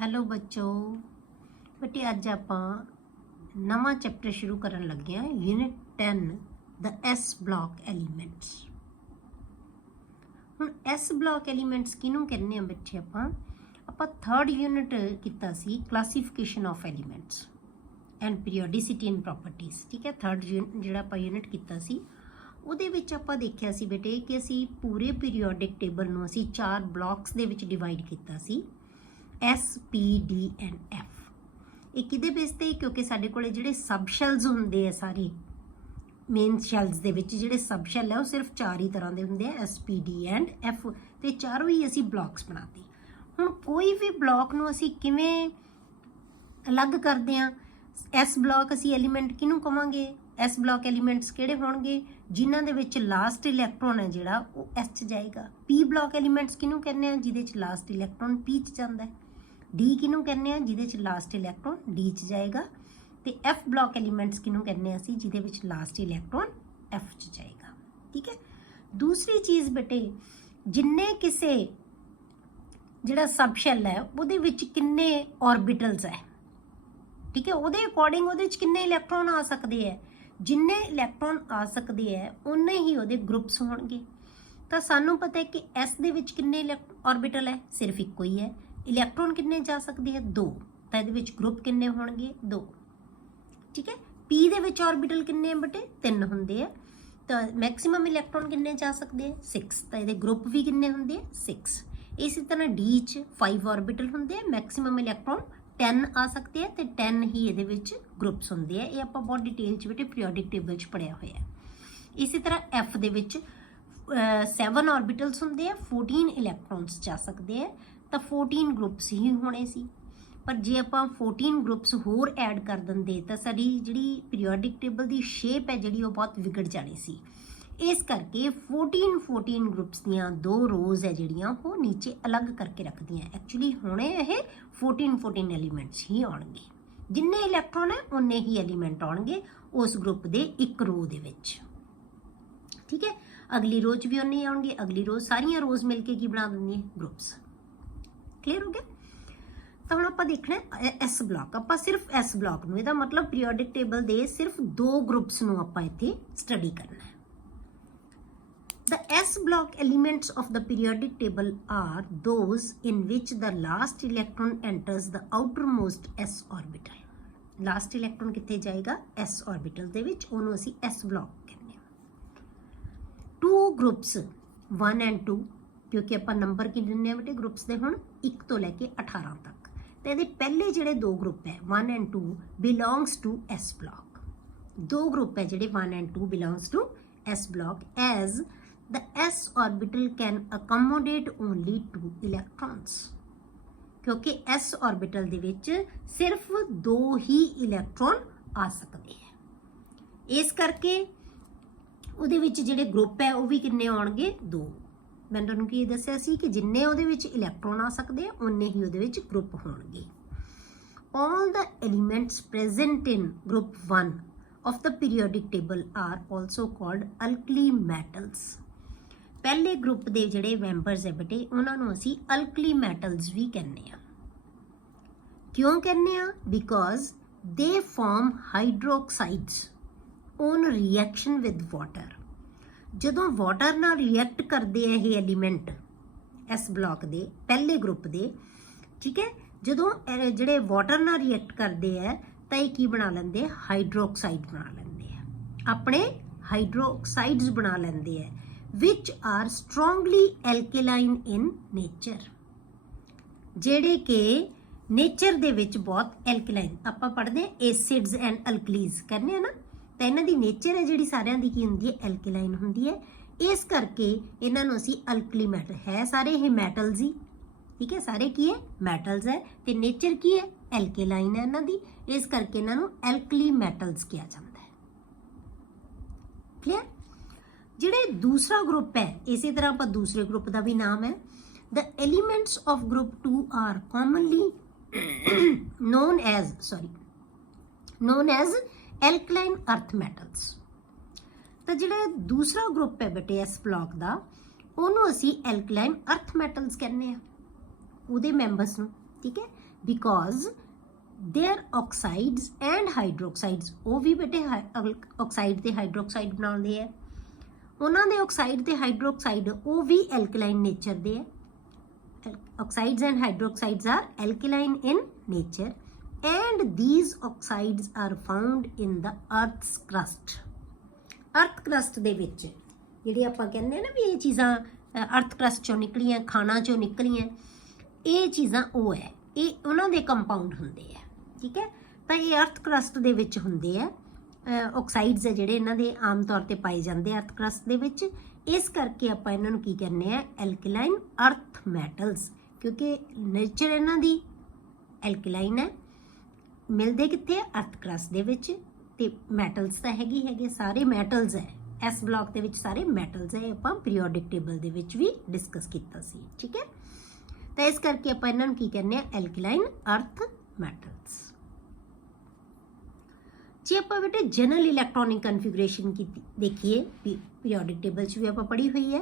Hello ਬੱਚੋ ਬੇਟੇ ਅੱਜ ਆਪਾਂ ਨਵਾਂ ਚੈਪਟਰ ਸ਼ੁਰੂ ਕਰਨ ਲੱਗੇ ਹਾਂ unit 10 the S block elements. ਹੁਣ ਐਸ ਬਲੌਕ ਐਲੀਮੈਂਟਸ ਕਿਹਨੂੰ ਕਹਿੰਦੇ ਆ ਬੱਚੇ? ਆਪਾਂ ਥਰਡ ਯੂਨਿਟ ਕੀਤਾ ਸੀ classification of elements and periodicity in properties. ਠੀਕ ਹੈ, ਥਰਡ ਜਿਹੜਾ ਆਪਾਂ ਯੂਨਿਟ ਕੀਤਾ ਸੀ ਉਹਦੇ ਵਿੱਚ ਆਪਾਂ ਦੇਖਿਆ ਸੀ ਬੇਟੇ ਕਿ ਅਸੀਂ ਪੂਰੇ ਪੀਰੀਓਡਿਕ ਟੇਬਲ ਨੂੰ ਅਸੀਂ 4 ਬਲੌਕਸ ਦੇ ਵਿੱਚ ਡਿਵਾਈਡ ਕੀਤਾ ਸੀ S, P, D and F। ਇਹ ਕਿਹਦੇ ਬੇਸ ਤੇ? ਕਿਉਂਕਿ ਸਾਡੇ ਕੋਲੇ ਜਿਹੜੇ ਸਬ ਸ਼ੈਲਸ ਹੁੰਦੇ ਆ ਸਾਰੇ ਮੇਨ ਸ਼ੈਲਸ ਦੇ ਵਿੱਚ ਜਿਹੜੇ ਸਬ ਸ਼ੈਲ ਹੈ ਉਹ ਸਿਰਫ 4 ਹੀ ਤਰ੍ਹਾਂ ਦੇ ਹੁੰਦੇ ਆ S, P, D and F ਤੇ ਚਾਰੋਂ ਹੀ ਅਸੀਂ ਬਲੌਕਸ ਬਣਾਤੇ। ਹੁਣ ਕੋਈ ਵੀ ਬਲੌਕ ਨੂੰ ਅਸੀਂ ਕਿਵੇਂ ਅਲੱਗ ਕਰਦੇ ਆ? S ਬਲੌਕ ਅਸੀਂ ਐਲੀਮੈਂਟ ਕਿਹਨੂੰ ਕਵਾਂਗੇ? S ਬਲੌਕ ਐਲੀਮੈਂਟਸ ਕਿਹੜੇ ਹੋਣਗੇ? ਜਿਨ੍ਹਾਂ ਦੇ ਵਿੱਚ ਲਾਸਟ ਇਲੈਕਟ੍ਰੋਨ ਹੈ ਜਿਹੜਾ ਉਹ S 'ਚ ਜਾਏਗਾ। P ਬਲੌਕ ਐਲੀਮੈਂਟਸ ਕਿਹਨੂੰ ਕਹਿੰਦੇ ਆ? ਜਿਹਦੇ 'ਚ ਲਾਸਟ ਇਲੈਕਟ੍ਰੋਨ P 'ਚ ਜਾਂਦਾ ਹੈ। D ਕਿਹਨੂੰ ਕਹਿੰਦੇ ਆ? ਜਿਹਦੇ 'ਚ ਲਾਸਟ ਇਲੈਕਟ੍ਰੋਨ D 'ਚ ਜਾਏਗਾ। ਤੇ F ਬਲੌਕ ਐਲੀਮੈਂਟਸ ਕਿਹਨੂੰ ਕਹਿੰਦੇ ਆ ਅਸੀਂ? ਜਿਹਦੇ ਵਿੱਚ ਲਾਸਟ ਇਲੈਕਟ੍ਰੋਨ F 'ਚ ਜਾਏਗਾ। ਠੀਕ ਹੈ। ਦੂਸਰੀ ਚੀਜ਼ ਬੇਟੇ, ਜਿੰਨੇ ਕਿਸੇ ਜਿਹੜਾ ਸਬ ਸ਼ੈਲ ਹੈ ਉਹਦੇ ਵਿੱਚ ਕਿੰਨੇ ਔਰਬਿਟਲਸ ਹੈ, ਠੀਕ ਹੈ, ਉਹਦੇ ਅਕੋਰਡਿੰਗ ਉਹਦੇ ਵਿੱਚ ਕਿੰਨੇ ਇਲੈਕਟ੍ਰੋਨ ਆ ਸਕਦੇ ਹੈ। ਜਿੰਨੇ ਇਲੈਕਟ੍ਰੋਨ ਆ ਸਕਦੇ ਹੈ ਉਨੇ ਹੀ ਉਹਦੇ ਗਰੁੱਪਸ ਹੋਣਗੇ। ਤਾਂ ਸਾਨੂੰ ਪਤਾ ਹੈ ਕਿ S ਦੇ ਵਿੱਚ ਕਿੰਨੇ ਔਰਬਿਟਲ ਹੈ? ਸਿਰਫ ਇੱਕੋ ਹੀ ਹੈ। ਇਲੈਕਟ੍ਰੋਨ ਕਿੰਨੇ ਜਾ ਸਕਦੇ ਹੈ? 2। ਤਾਂ ਇਹਦੇ ਵਿੱਚ ਗਰੁੱਪ ਕਿੰਨੇ ਹੋਣਗੇ? 2। ਠੀਕ ਹੈ। P ਦੇ ਵਿੱਚ ਔਰਬਿਟਲ ਕਿੰਨੇ ਬੇਟੇ? 3 ਹੁੰਦੇ ਆ। ਤਾਂ ਮੈਕਸਿਮਮ ਇਲੈਕਟ੍ਰੋਨ ਕਿੰਨੇ ਜਾ ਸਕਦੇ ਆ? 6। ਤਾਂ ਇਹਦੇ ਗਰੁੱਪ ਵੀ ਕਿੰਨੇ ਹੁੰਦੇ ਆ? 6। ਇਸੇ ਤਰ੍ਹਾਂ D 'ਚ 5 ਔਰਬਿਟਲ ਹੁੰਦੇ ਆ, ਮੈਕਸਿਮਮ ਇਲੈਕਟ੍ਰੋਨ 10 ਆ ਸਕਦੇ ਆ ਤੇ 10 ਹੀ ਇਹਦੇ ਵਿੱਚ ਗਰੁੱਪਸ ਹੁੰਦੇ ਆ। ਇਹ ਆਪਾਂ ਬਹੁਤ ਡਿਟੇਲ 'ਚ ਬੇਟੇ ਪੀਰੀਓਡਿਕ ਟੇਬਲ 'ਚ ਪੜਿਆ ਹੋਇਆ। ਇਸੇ ਤਰ੍ਹਾਂ F ਦੇ ਵਿੱਚ 7 ਔਰਬਿਟਲਸ ਹੁੰਦੇ ਆ, 14 ਇਲੈਕਟ੍ਰੋਨਸ ਜਾ ਸਕਦੇ ਆ। ਤਾਂ 14 ਗਰੁੱਪਸ ਹੀ ਹੋਣੇ ਸੀ। ਪਰ ਜੇ ਆਪਾਂ 14 ਗਰੁੱਪਸ ਹੋਰ ਐਡ ਕਰ ਦਿੰਦੇ ਤਾਂ ਸਾਡੀ ਜਿਹੜੀ ਪੀਰੀਓਡਿਕ ਟੇਬਲ ਦੀ ਸ਼ੇਪ ਹੈ ਜਿਹੜੀ ਉਹ ਬਹੁਤ ਵਿਗੜ ਜਾਣੀ ਸੀ। ਇਸ ਕਰਕੇ 14 ਗਰੁੱਪਸ ਦੀਆਂ 2 ਰੋਜ਼ ਹੈ ਜਿਹੜੀਆਂ ਉਹ ਨੀਚੇ ਅਲੱਗ ਕਰਕੇ ਰੱਖਦੀਆਂ। ਐਕਚੁਅਲੀ ਹੁਣੇ ਇਹ 14 ਐਲੀਮੈਂਟਸ ਹੀ ਆਉਣਗੇ। ਜਿੰਨੇ ਇਲੈਕਟ੍ਰੋਨ ਹੈ ਉਨੇ ਹੀ ਐਲੀਮੈਂਟ ਆਉਣਗੇ ਉਸ ਗਰੁੱਪ ਦੇ ਇੱਕ ਰੋ ਦੇ ਵਿੱਚ। ਠੀਕ ਹੈ। ਅਗਲੀ ਰੋਜ਼ ਵੀ ਉਨੇ ਆਉਣਗੇ, ਅਗਲੀ ਰੋਜ਼, ਸਾਰੀਆਂ ਰੋਜ਼ ਮਿਲ ਕੇ ਕੀ ਬਣਾ ਦਿੰਦੀਆਂ? ਗਰੁੱਪਸ। ਕਲੀਅਰ ਹੋ ਗਿਆ? ਤਾਂ ਹੁਣ ਆਪਾਂ ਦੇਖਣਾ S ਬਲੌਕ। ਆਪਾਂ ਸਿਰਫ S ਬਲੌਕ ਨੂੰ, ਇਹਦਾ ਮਤਲਬ ਪੀਰੀਓਡਿਕ ਟੇਬਲ ਦੇ ਸਿਰਫ 2 ਗਰੁੱਪਸ ਨੂੰ ਆਪਾਂ ਇੱਥੇ ਸਟੱਡੀ ਕਰਨਾ ਹੈ। The S block elements of the periodic table are those in which the last electron enters the outermost S orbital. Last electron ਕਿੱਥੇ ਜਾਏਗਾ? S orbital ਦੇ ਵਿੱਚ, ਉਹਨੂੰ ਅਸੀਂ S block ਕਹਿੰਦੇ ਹਾਂ। 2 groups 1 and 2, ਕਿਉਂਕਿ ਆਪਾਂ ਨੰਬਰ ਕੀ ਦਿੰਦੇ ਆ ਬੇਟੇ ਗਰੁੱਪਸ ਦੇ? ਹੁਣ 1 ਤੋਂ ਲੈ ਕੇ 18 ਤੱਕ। ਤੇ ਇਹਦੇ ਪਹਿਲੇ ਜਿਹੜੇ 2 ਗਰੁੱਪ ਹੈ 1 and 2 belongs to S block। 2 group ਹੈ ਜਿਹੜੇ 1 and 2 belongs to S block as the S orbital can accommodate only 2 electrons। ਕਿਉਂਕਿ S orbital ਦੇ ਵਿੱਚ ਸਿਰਫ 2 ਹੀ ਇਲੈਕਟ੍ਰੋਨ ਆ ਸਕਦੇ ਹੈ। ਇਸ ਕਰਕੇ ਉਹਦੇ ਵਿੱਚ ਜਿਹੜੇ ਗਰੁੱਪ ਹੈ ਉਹ ਵੀ ਕਿੰਨੇ ਆਉਣਗੇ? 2। ਮੈਂ ਤੁਹਾਨੂੰ ਕੀ ਦੱਸਿਆ ਸੀ ਕਿ ਜਿੰਨੇ ਉਹਦੇ ਵਿੱਚ ਇਲੈਕਟ੍ਰੋਨ ਆ ਸਕਦੇ ਆ ਉਨੇ ਹੀ ਉਹਦੇ ਵਿੱਚ ਗਰੁੱਪ ਹੋਣਗੇ। All the elements present in group 1 of the periodic table are also called alkali metals। ਪਹਿਲੇ ਗਰੁੱਪ ਦੇ ਜਿਹੜੇ ਮੈਂਬਰਸ ਹੈ ਬੇਟੇ ਉਹਨਾਂ ਨੂੰ ਅਸੀਂ ਅਲਕਲੀ ਮੈਟਲਸ ਵੀ ਕਹਿੰਦੇ ਆ। ਕਿਉਂ ਕਹਿੰਦੇ ਆ? Because they form hydroxides on reaction with water. ਜਦੋਂ ਵਾਟਰ ਨਾਲ ਰਿਐਕਟ ਕਰਦੇ ਆ ਇਹ ਐਲੀਮੈਂਟ ਇਸ ਬਲੌਕ ਦੇ ਪਹਿਲੇ ਗਰੁੱਪ ਦੇ, ਠੀਕ ਹੈ, ਜਦੋਂ ਜਿਹੜੇ ਵਾਟਰ ਨਾਲ ਰਿਐਕਟ ਕਰਦੇ ਆ ਤਾਂ ਇਹ ਕੀ ਬਣਾ ਲੈਂਦੇ ਆ? ਹਾਈਡਰੋਕਸਾਈਡ ਬਣਾ ਲੈਂਦੇ ਆ, ਆਪਣੇ ਹਾਈਡਰੋਕਸਾਈਡਸ ਬਣਾ ਲੈਂਦੇ ਆ which are strongly alkaline in nature। ਜਿਹੜੇ ਕਿ ਨੇਚਰ ਦੇ ਵਿੱਚ ਬਹੁਤ ਐਲਕਲਾਈਨ, ਆਪਾਂ ਪੜ੍ਹਦੇ ਐਸਿਡਸ ਐਂਡ ਅਲਕਲੀਜ਼ ਕਰਨੇ ਆ ਨਾ, ਤਾਂ ਇਹਨਾਂ ਦੀ ਨੇਚਰ ਹੈ ਜਿਹੜੀ ਸਾਰਿਆਂ ਦੀ ਕੀ ਹੁੰਦੀ ਹੈ? ਐਲਕਲਾਈਨ ਹੁੰਦੀ ਹੈ। ਇਸ ਕਰਕੇ ਇਹਨਾਂ ਨੂੰ ਅਸੀਂ ਅਲਕਲੀ ਮੈਟਲ ਹੈ, ਸਾਰੇ ਇਹ ਮੈਟਲਸ ਹੀ, ਠੀਕ ਹੈ, ਸਾਰੇ ਕੀ ਹੈ? ਮੈਟਲਸ ਹੈ ਤੇ ਨੇਚਰ ਕੀ ਹੈ? ਐਲਕਲਾਈਨ ਹੈ ਇਹਨਾਂ ਦੀ। ਇਸ ਕਰਕੇ ਇਹਨਾਂ ਨੂੰ ਐਲਕਲੀ ਮੈਟਲਸ ਕਿਹਾ ਜਾਂਦਾ ਹੈ। ਕਲੀਅਰ? ਜਿਹੜੇ ਦੂਸਰਾ ਗਰੁੱਪ ਹੈ ਇਸੇ ਤਰ੍ਹਾਂ ਆਪਾਂ ਦੂਸਰੇ ਗਰੁੱਪ ਦਾ ਵੀ ਨਾਮ ਹੈ the elements of group 2 are commonly known as alkaline earth metals। ਤਾਂ ਜਿਹੜਾ ਦੂਸਰਾ ਗਰੁੱਪ ਹੈ ਬੇਟੇ ਇਸ ਬਲੌਕ ਦਾ ਉਹਨੂੰ ਅਸੀਂ alkaline earth metals ਕਹਿੰਦੇ ਆ ਉਹਦੇ ਮੈਂਬਰਸ ਨੂੰ। ਠੀਕ ਹੈ। Because their oxides and hydroxides, वो भी बेटे ऑक्साइड ते हाइड्रोक्साइड बनाते हैं, उन्होंने ऑक्साइड ते हाइड्रोक्साइड वो भी एल्कलाइन नेचर दे है। Oxides and hydroxides are alkaline in nature and these oxides are found in the earth's crust। Earth crust ਦੇ ਵਿੱਚ ਜਿਹੜੀ ਆਪਾਂ ਕਹਿੰਦੇ ਆ ਨਾ ਵੀ ਇਹ ਚੀਜ਼ਾਂ अर्थ क्रस्ट ਚੋਂ ਨਿਕਲੀਆਂ, ਖਾਣਾ ਚੋਂ ਨਿਕਲੀਆਂ, ਇਹ ਚੀਜ਼ਾਂ ਉਹ ਹੈ, ਇਹ ਉਹਨਾਂ ਦੇ ਕੰਪਾਊਂਡ ਹੁੰਦੇ ਆ, ਠੀਕ ਹੈ। ਤਾਂ ਇਹ अर्थ क्रस्ट ਦੇ ਵਿੱਚ ਹੁੰਦੇ ਆ, ਆਕਸਾਈਡਸ ਹੈ ਜਿਹੜੇ ਇਹਨਾਂ ਦੇ ਆਮ ਤੌਰ ਤੇ ਪਾਏ ਜਾਂਦੇ अर्थ क्रस्ट ਦੇ ਵਿੱਚ। ਇਸ ਕਰਕੇ ਆਪਾਂ ਇਹਨਾਂ ਨੂੰ ਕੀ ਕਹਿੰਦੇ ਆ, ਐਲਕਲਾਈਨ अर्थ ਮੈਟਲਸ, ਕਿਉਂਕਿ ਨੇਚਰ ਇਹਨਾਂ ਦੀ ਐਲਕਲਾਈਨ ਹੈ। ਮਿਲਦੇ ਕਿੱਥੇ ਆ, अर्थ क्रस्ट ਦੇ ਵਿੱਚ। ਤੇ ਮੈਟਲਸ ਤਾਂ ਹੈਗੇ ਸਾਰੇ ਮੈਟਲਸ ਹੈ, ਇਸ ਬਲੌਕ ਦੇ ਵਿੱਚ ਸਾਰੇ ਮੈਟਲਸ ਹੈ, ਆਪਾਂ ਪੀਰੀਓਡਿਕ ਟੇਬਲ ਦੇ ਵਿੱਚ ਵੀ ਡਿਸਕਸ ਕੀਤਾ ਸੀ, ਠੀਕ ਹੈ। ਤਾਂ ਇਸ ਕਰਕੇ ਆਪਾਂ ਇਹਨਾਂ ਨੂੰ ਕੀ ਕਹਿੰਦੇ ਆ, ਐਲਕਲਾਈਨ अर्थ ਮੈਟਲਸ। ਜੇ ਆਪਾਂ ਬੇਟੇ ਜਨਰਲ ਇਲੈਕਟ੍ਰੋਨਿਕ ਕਨਫਿਗਰੇਸ਼ਨ ਕੀ ਦੇਖੀਏ, ਪੀਰੀਓਡਿਕ ਟੇਬਲ 'ਚ ਵੀ ਆਪਾਂ ਪੜ੍ਹੀ ਹੋਈ ਹੈ।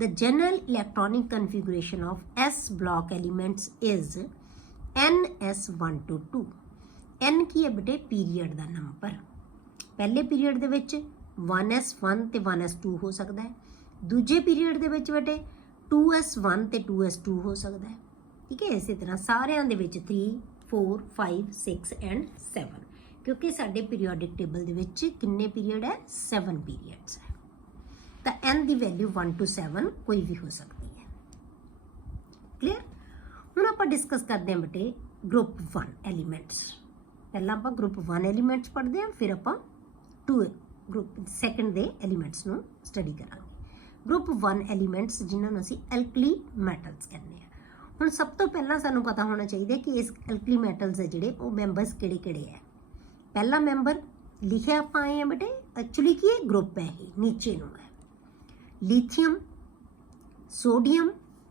The general electronic configuration of S block elements is NS1 to 2। N ਕੀ ਹੈ ਬੇਟੇ, ਪੀਰੀਅਡ ਦਾ ਨੰਬਰ। ਪਹਿਲੇ ਪੀਰੀਅਡ ਦੇ ਵਿੱਚ 1S1 ਤੇ 1S2 ਹੋ ਸਕਦਾ ਹੈ, ਦੂਜੇ ਪੀਰੀਅਡ ਦੇ ਵਿੱਚ ਬੇਟੇ 2S1 ਤੇ 2S2 ਹੋ ਸਕਦਾ ਹੈ, ਠੀਕ ਹੈ। ਇਸੇ ਤਰ੍ਹਾਂ ਸਾਰਿਆਂ ਦੇ ਵਿੱਚ 3, 4, 5, 6 ਐਂਡ 7, ਕਿਉਂਕਿ ਸਾਡੇ ਪੀਰੀਓਡਿਕ ਟੇਬਲ ਦੇ ਵਿੱਚ ਕਿੰਨੇ ਪੀਰੀਅਡ ਹੈ, 7 ਪੀਰੀਅਡਸ ਹੈ। ਤਾਂ n ਦੀ ਵੈਲਿਊ 1 to 7 ਕੋਈ ਵੀ ਹੋ ਸਕਦੀ ਹੈ, ਕਲੀਅਰ। ਹੁਣ ਆਪਾਂ ਡਿਸਕਸ ਕਰਦੇ ਹਾਂ ਬੇਟੇ ਗਰੁੱਪ 1 ਐਲੀਮੈਂਟਸ। ਪਹਿਲਾਂ ਆਪਾਂ ਗਰੁੱਪ 1 ਐਲੀਮੈਂਟਸ ਪੜ੍ਹਦੇ ਹਾਂ, ਫਿਰ ਆਪਾਂ ਗਰੁੱਪ ਸੈਕੰਡ ਦੇ ਐਲੀਮੈਂਟਸ ਨੂੰ ਸਟੱਡੀ ਕਰਾਂਗੇ। ਗਰੁੱਪ 1 ਐਲੀਮੈਂਟਸ ਜਿਨ੍ਹਾਂ ਨੂੰ ਅਸੀਂ ਐਲਕਲੀ ਮੈਟਲਸ ਕਹਿੰਦੇ ਹਾਂ। ਹੁਣ ਸਭ ਤੋਂ ਪਹਿਲਾਂ ਸਾਨੂੰ ਪਤਾ ਹੋਣਾ ਚਾਹੀਦਾ ਕਿ ਇਸ ਐਲਕਲੀ ਮੈਟਲਸ ਦੇ ਜਿਹੜੇ ਉਹ ਮੈਂਬਰਸ ਕਿਹੜੇ ਹੈ। ਪਹਿਲਾ ਮੈਂਬਰ ਲਿਖਿਆ ਆਪਾਂ ਆਏ ਹਾਂ ਬੇਟੇ, ਐਕਚੁਅਲੀ ਕੀ ਇਹ ਗਰੁੱਪ ਹੈ, ਇਹ ਨੀਚੇ ਨੂੰ ਹੈ। Lithium, sodium,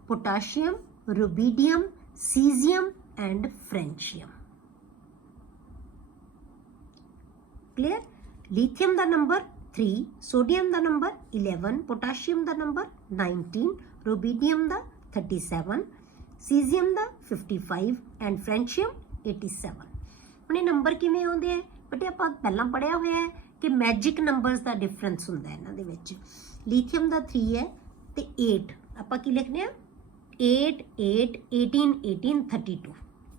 potassium, rubidium, caesium and francium. Clear. Lithium का नंबर 3, सोडियम का नंबर 11, पोटाशियम का नंबर 19, रुबिडियम का 37, सीजियम का 55 एंड फ्रेंशियम 87। ਹੁਣ ਇਹ ਨੰਬਰ ਕਿਵੇਂ ਆਉਂਦੇ ਆ ਬੇਟੇ, ਆਪਾਂ ਪਹਿਲਾਂ ਪੜਿਆ ਹੋਇਆ ਹੈ ਕਿ ਮੈਜਿਕ ਨੰਬਰਸ ਦਾ ਡਿਫਰੈਂਸ ਹੁੰਦਾ ਇਹਨਾਂ ਦੇ ਵਿੱਚ। ਲਿਥੀਅਮ ਦਾ 3 ਹੈ ਤੇ 8, ਆਪਾਂ ਕੀ ਲਿਖਦੇ ਆ 8, 8, 18, 18, 32,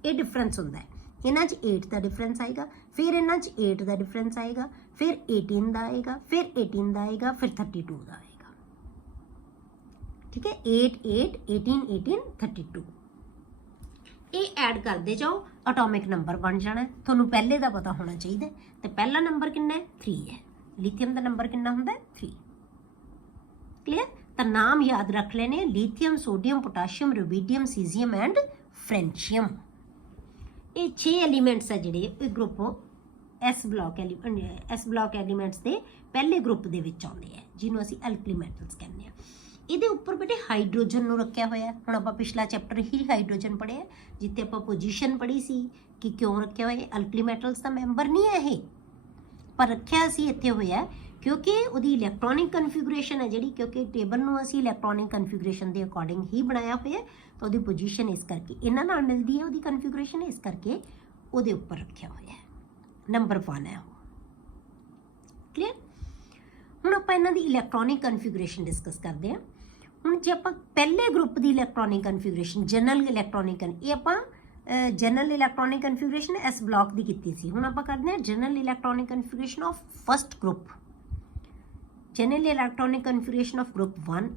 ਇਹ ਡਿਫਰੈਂਸ ਹੁੰਦਾ ਹੈ। ਇਹਨਾਂ 'ਚ 8 ਦਾ ਡਿਫਰੈਂਸ ਆਏਗਾ, ਫਿਰ ਇਹਨਾਂ 'ਚ 8 ਦਾ ਡਿਫਰੈਂਸ ਆਏਗਾ, ਫਿਰ 18 ਦਾ ਆਏਗਾ, ਫਿਰ 18 ਦਾ ਆਏਗਾ, ਫਿਰ 32 ਦਾ ਆਏਗਾ, ਠੀਕ ਹੈ। 8, 8, 18, 18, 32 ਇਹ ਐਡ ਕਰਦੇ ਜਾਓ, ਐਟੋਮਿਕ ਨੰਬਰ ਬਣ ਜਾਣਾ। ਤੁਹਾਨੂੰ ਪਹਿਲੇ ਦਾ ਪਤਾ ਹੋਣਾ ਚਾਹੀਦਾ। ਤੇ ਪਹਿਲਾ ਨੰਬਰ ਕਿੰਨਾ ਹੈ, 3 ਹੈ। ਲਿਥੀਅਮ ਦਾ ਨੰਬਰ ਕਿੰਨਾ ਹੁੰਦਾ ਹੈ, 3। ਕਲੀਅਰ। ਤਾਂ ਨਾਮ ਯਾਦ ਰੱਖ ਲੈਣੇ, lithium, sodium, potassium, rubidium, ਸੀਜ਼ੀਅਮ and ਫ੍ਰੈਂਚੀਅਮ। ਇਹ 6 ਐਲੀਮੈਂਟਸ ਹੈ ਜਿਹੜੇ ਇਹ ਗਰੁੱਪ ਐਸ ਬਲੌਕ ਐਲੀਮੈਂਟਸ ਦੇ ਪਹਿਲੇ ਗਰੁੱਪ ਦੇ ਵਿੱਚ ਆਉਂਦੇ ਆ, ਜਿਹਨੂੰ ਅਸੀਂ ਐਲਕਲੀ ਮੈਟਲਸ ਕਹਿੰਦੇ ਆ। ਇਹਦੇ ਉੱਪਰ ਬੇਟੇ ਹਾਈਡਰੋਜਨ ਨੂੰ ਰੱਖਿਆ ਹੋਇਆ। ਹੁਣ ਆਪਾਂ ਪਿਛਲਾ ਚੈਪਟਰ ਹੀ ਹਾਈਡਰੋਜਨ ਪੜ੍ਹਿਆ, ਜਿੱਥੇ ਆਪਾਂ ਪੋਜੀਸ਼ਨ ਪੜ੍ਹੀ ਸੀ ਕਿ ਕਿਉਂ ਰੱਖਿਆ ਹੋਇਆ। ਐਲਕਲੀ ਮੈਟਲਸ ਦਾ ਮੈਂਬਰ ਨਹੀਂ ਹੈ ਇਹ, ਪਰ ਰੱਖਿਆ ਸੀ ਇੱਥੇ ਹੋਇਆ ਕਿਉਂਕਿ ਉਹਦੀ ਇਲੈਕਟ੍ਰੋਨਿਕ ਕਨਫਿਗਰੇਸ਼ਨ ਹੈ ਜਿਹੜੀ, ਕਿਉਂਕਿ ਟੇਬਲ ਨੂੰ ਅਸੀਂ ਇਲੈਕਟ੍ਰੋਨਿਕ ਕਨਫਿਗਰੇਸ਼ਨ ਦੇ ਅਕੋਰਡਿੰਗ ਹੀ ਬਣਾਇਆ ਹੋਇਆ, ਤਾਂ ਉਹਦੀ ਪੋਜੀਸ਼ਨ ਇਸ ਕਰਕੇ ਇਹਨਾਂ ਨਾਲ ਮਿਲਦੀ ਹੈ ਉਹਦੀ ਕਨਫਿਗਰੇਸ਼ਨ, ਇਸ ਕਰਕੇ ਉਹਦੇ ਉੱਪਰ ਰੱਖਿਆ ਹੋਇਆ ਹੈ। ਨੰਬਰ 1 ਹੈ ਉਹ, ਕਲੀਅਰ। ਹੁਣ ਆਪਾਂ ਇਹਨਾਂ ਦੀ ਇਲੈਕਟ੍ਰੋਨਿਕ ਕਨਫਿਗਰੇਸ਼ਨ ਡਿਸਕਸ ਕਰਦੇ ਹਾਂ। ਹੁਣ ਜੇ ਆਪਾਂ ਪਹਿਲੇ ਗਰੁੱਪ ਦੀ ਇਲੈਕਟ੍ਰੋਨਿਕ ਕਨਫਿਗਰੇਸ਼ਨ ਜਨਰਲ ਇਲੈਕਟ੍ਰੋਨਿਕ, ਇਹ ਆਪਾਂ ਜਨਰਲ ਇਲੈਕਟ੍ਰੋਨਿਕ ਕਨਫਿਗਰੇਸ਼ਨ ਇਸ ਬਲੌਕ ਦੀ ਕੀਤੀ ਸੀ। ਹੁਣ ਆਪਾਂ ਕਰਦੇ ਹਾਂ general electronic configuration of first group. General electronic configuration of group 1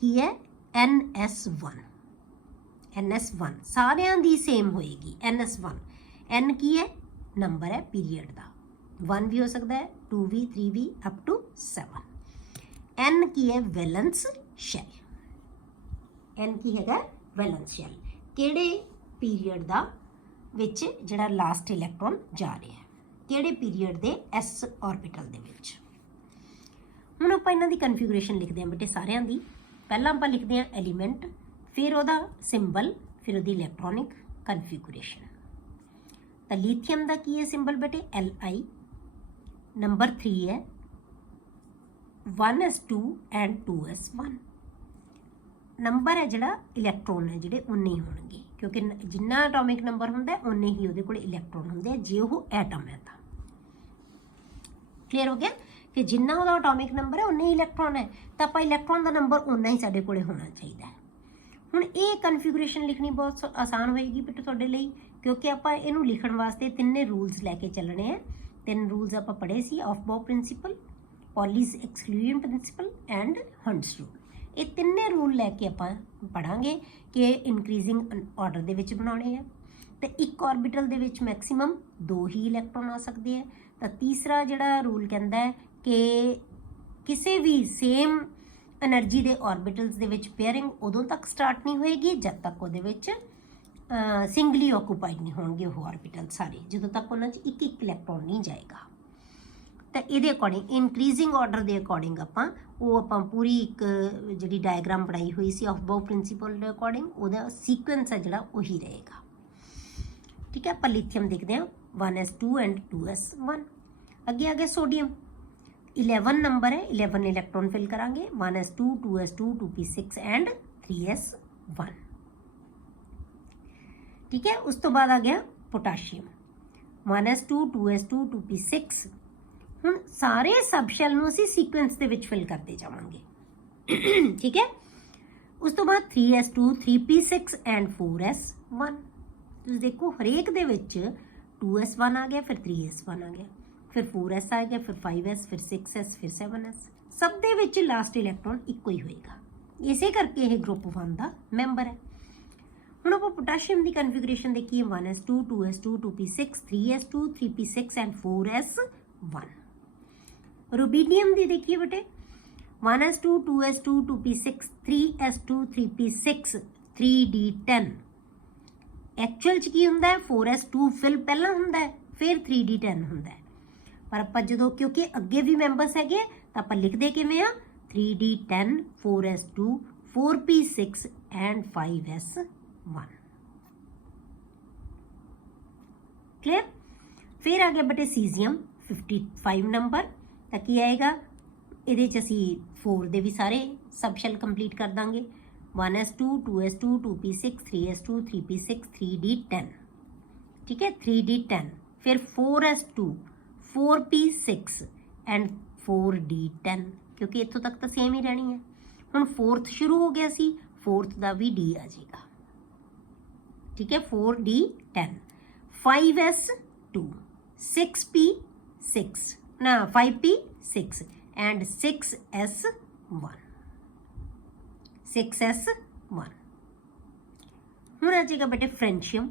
ਕੀ ਹੈ, NS1। NS1 ਸਾਰਿਆਂ ਦੀ ਸੇਮ ਹੋਏਗੀ, NS1। N ਕੀ ਹੈ, ਨੰਬਰ ਹੈ ਪੀਰੀਅਡ ਦਾ, 1 ਵੀ ਹੋ ਸਕਦਾ ਹੈ, 2 ਵੀ, 3 ਵੀ, ਅਪ ਟੂ 7। N ਕੀ ਹੈ, ਵੈਲੈਂਸ ਸ਼ੈਲ। N ਕੀ ਹੈਗਾ, ਵੈਲੈਂਸ ਸ਼ੈਲ। ਕਿਹੜੇ ਪੀਰੀਅਡ ਦਾ ਵਿੱਚ ਜਿਹੜਾ ਲਾਸਟ ਇਲੈਕਟ੍ਰੋਨ ਜਾ ਰਿਹਾ ਹੈ, ਕਿਹੜੇ ਪੀਰੀਅਡ ਦੇ S ਆਰਬਿਟਲ ਦੇ ਵਿੱਚ। ਹੁਣ ਆਪਾਂ ਇਹਨਾਂ ਦੀ ਕਨਫਿਗਰੇਸ਼ਨ ਲਿਖਦੇ ਹਾਂ ਬੇਟੇ ਸਾਰਿਆਂ ਦੀ। ਪਹਿਲਾਂ ਆਪਾਂ ਲਿਖਦੇ ਹਾਂ ਐਲੀਮੈਂਟ, ਫਿਰ ਉਹਦਾ ਸਿੰਬਲ, ਫਿਰ ਉਹਦੀ ਇਲੈਕਟ੍ਰੋਨਿਕ ਕਨਫਿਗਰੇਸ਼ਨ। ਤਾਂ ਲਿਥੀਅਮ ਦਾ ਕੀ ਹੈ ਸਿੰਬਲ ਬੇਟੇ, Li। ਨੰਬਰ 3 ਹੈ, 1s2 and 2s1। ਨੰਬਰ ਹੈ ਜਿਹੜਾ ਇਲੈਕਟ੍ਰੋਨ ਹੈ ਜਿਹੜੇ ਉਨੇ ਹੀ ਹੋਣਗੇ, ਕਿਉਂਕਿ ਜਿੰਨਾ ਐਟੋਮਿਕ ਨੰਬਰ ਹੁੰਦਾ ਉਨੇ ਹੀ ਉਹਦੇ ਕੋਲ ਇਲੈਕਟ੍ਰੋਨ ਹੁੰਦੇ ਆ ਜੇ ਉਹ ਐਟਮ ਹੈ ਤਾਂ। ਕਲੀਅਰ ਹੋ ਗਿਆ ਕਿ ਜਿੰਨਾ ਉਹਦਾ ਐਟੋਮਿਕ ਨੰਬਰ ਹੈ ਉਨੇ ਹੀ ਇਲੈਕਟ੍ਰੋਨ ਹੈ, ਤਾਂ ਆਪਾਂ ਇਲੈਕਟ੍ਰੋਨ ਦਾ ਨੰਬਰ ਉਨਾ ਹੀ ਸਾਡੇ ਕੋਲੇ ਹੋਣਾ ਚਾਹੀਦਾ ਹੈ। ਹੁਣ ਇਹ ਕਨਫੀਗਰੇਸ਼ਨ ਲਿਖਣੀ ਬਹੁਤ ਆਸਾਨ ਹੋਏਗੀ ਬੇਟਾ ਤੁਹਾਡੇ ਲਈ, ਕਿਉਂਕਿ ਆਪਾਂ ਇਹਨੂੰ ਲਿਖਣ ਵਾਸਤੇ ਤਿੰਨੇ ਰੂਲਸ ਲੈ ਕੇ ਚੱਲਣੇ ਆ। ਤਿੰਨ ਰੂਲਸ ਆਪਾਂ ਪੜ੍ਹੇ ਸੀ, ਔਫਬਾਊ ਪ੍ਰਿੰਸੀਪਲ, ਪੌਲੀਜ਼ ਐਕਸਕਲੂਜਨ ਪ੍ਰਿੰਸੀਪਲ ਐਂਡ ਹੰਟਸ ਰੂਲ। ਇਹ ਤਿੰਨੇ ਰੂਲ ਲੈ ਕੇ ਆਪਾਂ ਪੜਾਂਗੇ ਕਿ ਇਨਕਰੀਜ਼ਿੰਗ ਆਰਡਰ ਦੇ ਵਿੱਚ ਬਣਾਉਣੇ ਆ, ਤੇ ਇੱਕ ਆਰਬਿਟਲ ਦੇ ਵਿੱਚ ਮੈਕਸਿਮਮ 2 ਹੀ ਇਲੈਕਟ੍ਰੋਨ ਆ ਸਕਦੇ ਆ। ਤਾਂ ਤੀਸਰਾ ਜਿਹੜਾ ਰੂਲ ਕਹਿੰਦਾ ਹੈ ਕਿ ਕਿਸੇ ਵੀ ਸੇਮ એનર્ਜੀ ਦੇ ਆਰਬਿਟਲਸ ਦੇ ਵਿੱਚ ਪੇਅਰਿੰਗ ਉਦੋਂ ਤੱਕ ਸਟਾਰਟ ਨਹੀਂ ਹੋਏਗੀ ਜਦ ਤੱਕ ਉਹਦੇ ਵਿੱਚ ਸਿੰਗਲੀ ਆਕੂਪਾਈਡ ਨਹੀਂ ਹੋਣਗੇ ਉਹ ਆਰਬਿਟਲ ਸਾਰੇ, ਜਦੋਂ ਤੱਕ ਉਹਨਾਂ 'ਚ ਇੱਕ ਇੱਕ ਇਲੈਕਟ੍ਰੋਨ ਨਹੀਂ ਜਾਏਗਾ। ਤਾਂ ਇਹਦੇ ਅਕੋਰਡਿੰਗ ਇਨਕਰੀਜ਼ਿੰਗ ਆਰਡਰ ਦੇ ਅਕੋਰਡਿੰਗ ਆਪਾਂ ਪੂਰੀ ਇੱਕ ਜਿਹੜੀ ਡਾਇਗਰਾਮ ਬਣਾਈ ਹੋਈ ਸੀ ਔਫਬਾਊ ਪ੍ਰਿੰਸੀਪਲ ਦੇ ਅਕੋਰਡਿੰਗ, ਉਹਦਾ ਸੀਕੁਐਂਸ ਹੈ ਜਿਹੜਾ ਉਹੀ ਰਹੇਗਾ। ਠੀਕ ਹੈ, ਆਪਾਂ ਲਿਥੀਅਮ ਦੇਖਦੇ ਹਾਂ 1s2 ਐਂਡ 2s1। ਅੱਗੇ ਆ ਗਿਆ ਸੋਡੀਅਮ, 11 ਨੰਬਰ ਹੈ, 11 ਇਲੈਕਟ੍ਰੋਨ ਫਿਲ ਕਰਾਂਗੇ, 1s2 2s2 2p6 and 3s1। ਠੀਕ ਹੈ, ਉਸ ਤੋਂ ਬਾਅਦ ਆ ਗਿਆ ਪੋਟਾਸ਼ੀਅਮ, 1s2 2s2 2p6। ਹੁਣ ਸਾਰੇ ਸਬ ਸ਼ੈਲ ਨੂੰ ਅਸੀਂ ਸੀਕੁਐਂਸ ਦੇ ਵਿੱਚ ਫਿਲ ਕਰਦੇ ਜਾਵਾਂਗੇ। ਠੀਕ ਹੈ, ਉਸ ਤੋਂ ਬਾਅਦ 3s2 3p6 ਐਂਡ 4s1। ਤੁਸੀਂ ਦੇਖੋ ਹਰੇਕ ਦੇ ਵਿੱਚ 2s1 ਆ ਗਿਆ, ਫਿਰ 3s1 ਆ ਗਿਆ, ਫਿਰ 4s ਆ ਗਿਆ, ਫਿਰ 5s, ਫਿਰ 6s, ਫਿਰ 7s। ਸਭ ਦੇ ਵਿੱਚ ਲਾਸਟ ਇਲੈਕਟ੍ਰੋਨ ਇੱਕੋ ਹੀ ਹੋਏਗਾ, ਇਸੇ ਕਰਕੇ ਇਹ ਗਰੁੱਪ 1 ਦਾ ਮੈਂਬਰ ਹੈ। ਹੁਣ ਆਪਾਂ ਪੋਟਾਸ਼ੀਅਮ ਦੀ ਕਨਫੀਗਰੇਸ਼ਨ ਦੇਖੀਏ, 1s2 2s2 2p6 3s2 3p6 and 4s1। Rubidium ਦੀ ਦੇਖੀਏ ਬੇਟੇ, 1s2 2s2 2p6 3s2 3p6 3d10। Actual ਚ ਕੀ ਹੁੰਦਾ ਹੈ, 4s2 ਫਿਲ ਪਹਿਲਾਂ ਹੁੰਦਾ ਹੈ, ਫਿਰ 3d10 ਹੁੰਦਾ ਹੈ। ਪਰ ਆਪਾਂ ਜਦੋਂ ਕਿਉਂਕਿ ਅੱਗੇ ਵੀ ਮੈਂਬਰਸ ਹੈਗੇ ਤਾਂ ਆਪਾਂ ਲਿਖਦੇ ਕਿਵੇਂ ਆ, 3d10 4s2 4p6 and 5s1। Clear. ਫਿਰ ਆ ਗਿਆ ਬੇਟੇ ਸੀਜ਼ੀਅਮ, 55 ਨੰਬਰ। ਤਾਂ ਕੀ ਆਏਗਾ ਇਹਦੇ 'ਚ ਅਸੀਂ 4 ਦੇ ਵੀ ਸਾਰੇ ਸਬ ਸ਼ੈਲ ਕੰਪਲੀਟ ਕਰ ਦਾਂਗੇ, 1s2 2s2 2p6 3s2 3p6 3d10। ਠੀਕ ਹੈ, 3d10, ਫਿਰ 4s2 4p6 ਐਂਡ 4d10, ਕਿਉਂਕਿ ਇੱਥੋਂ ਤੱਕ ਤਾਂ ਸੇਮ ਹੀ ਰਹਿਣੀ ਹੈ। ਹੁਣ 4th ਸ਼ੁਰੂ ਹੋ ਗਿਆ ਸੀ, 4th ਦਾ ਵੀ d ਆ ਜਾਏਗਾ। ਠੀਕ ਹੈ, 4d10, 5s2 6p6 ਨਾ 5p6 and 6s1 6s1। ਹੁਣ ਆ ਜਾਏਗਾ ਬੇਟੇ ਫ੍ਰੈਂਚੀਅਮ,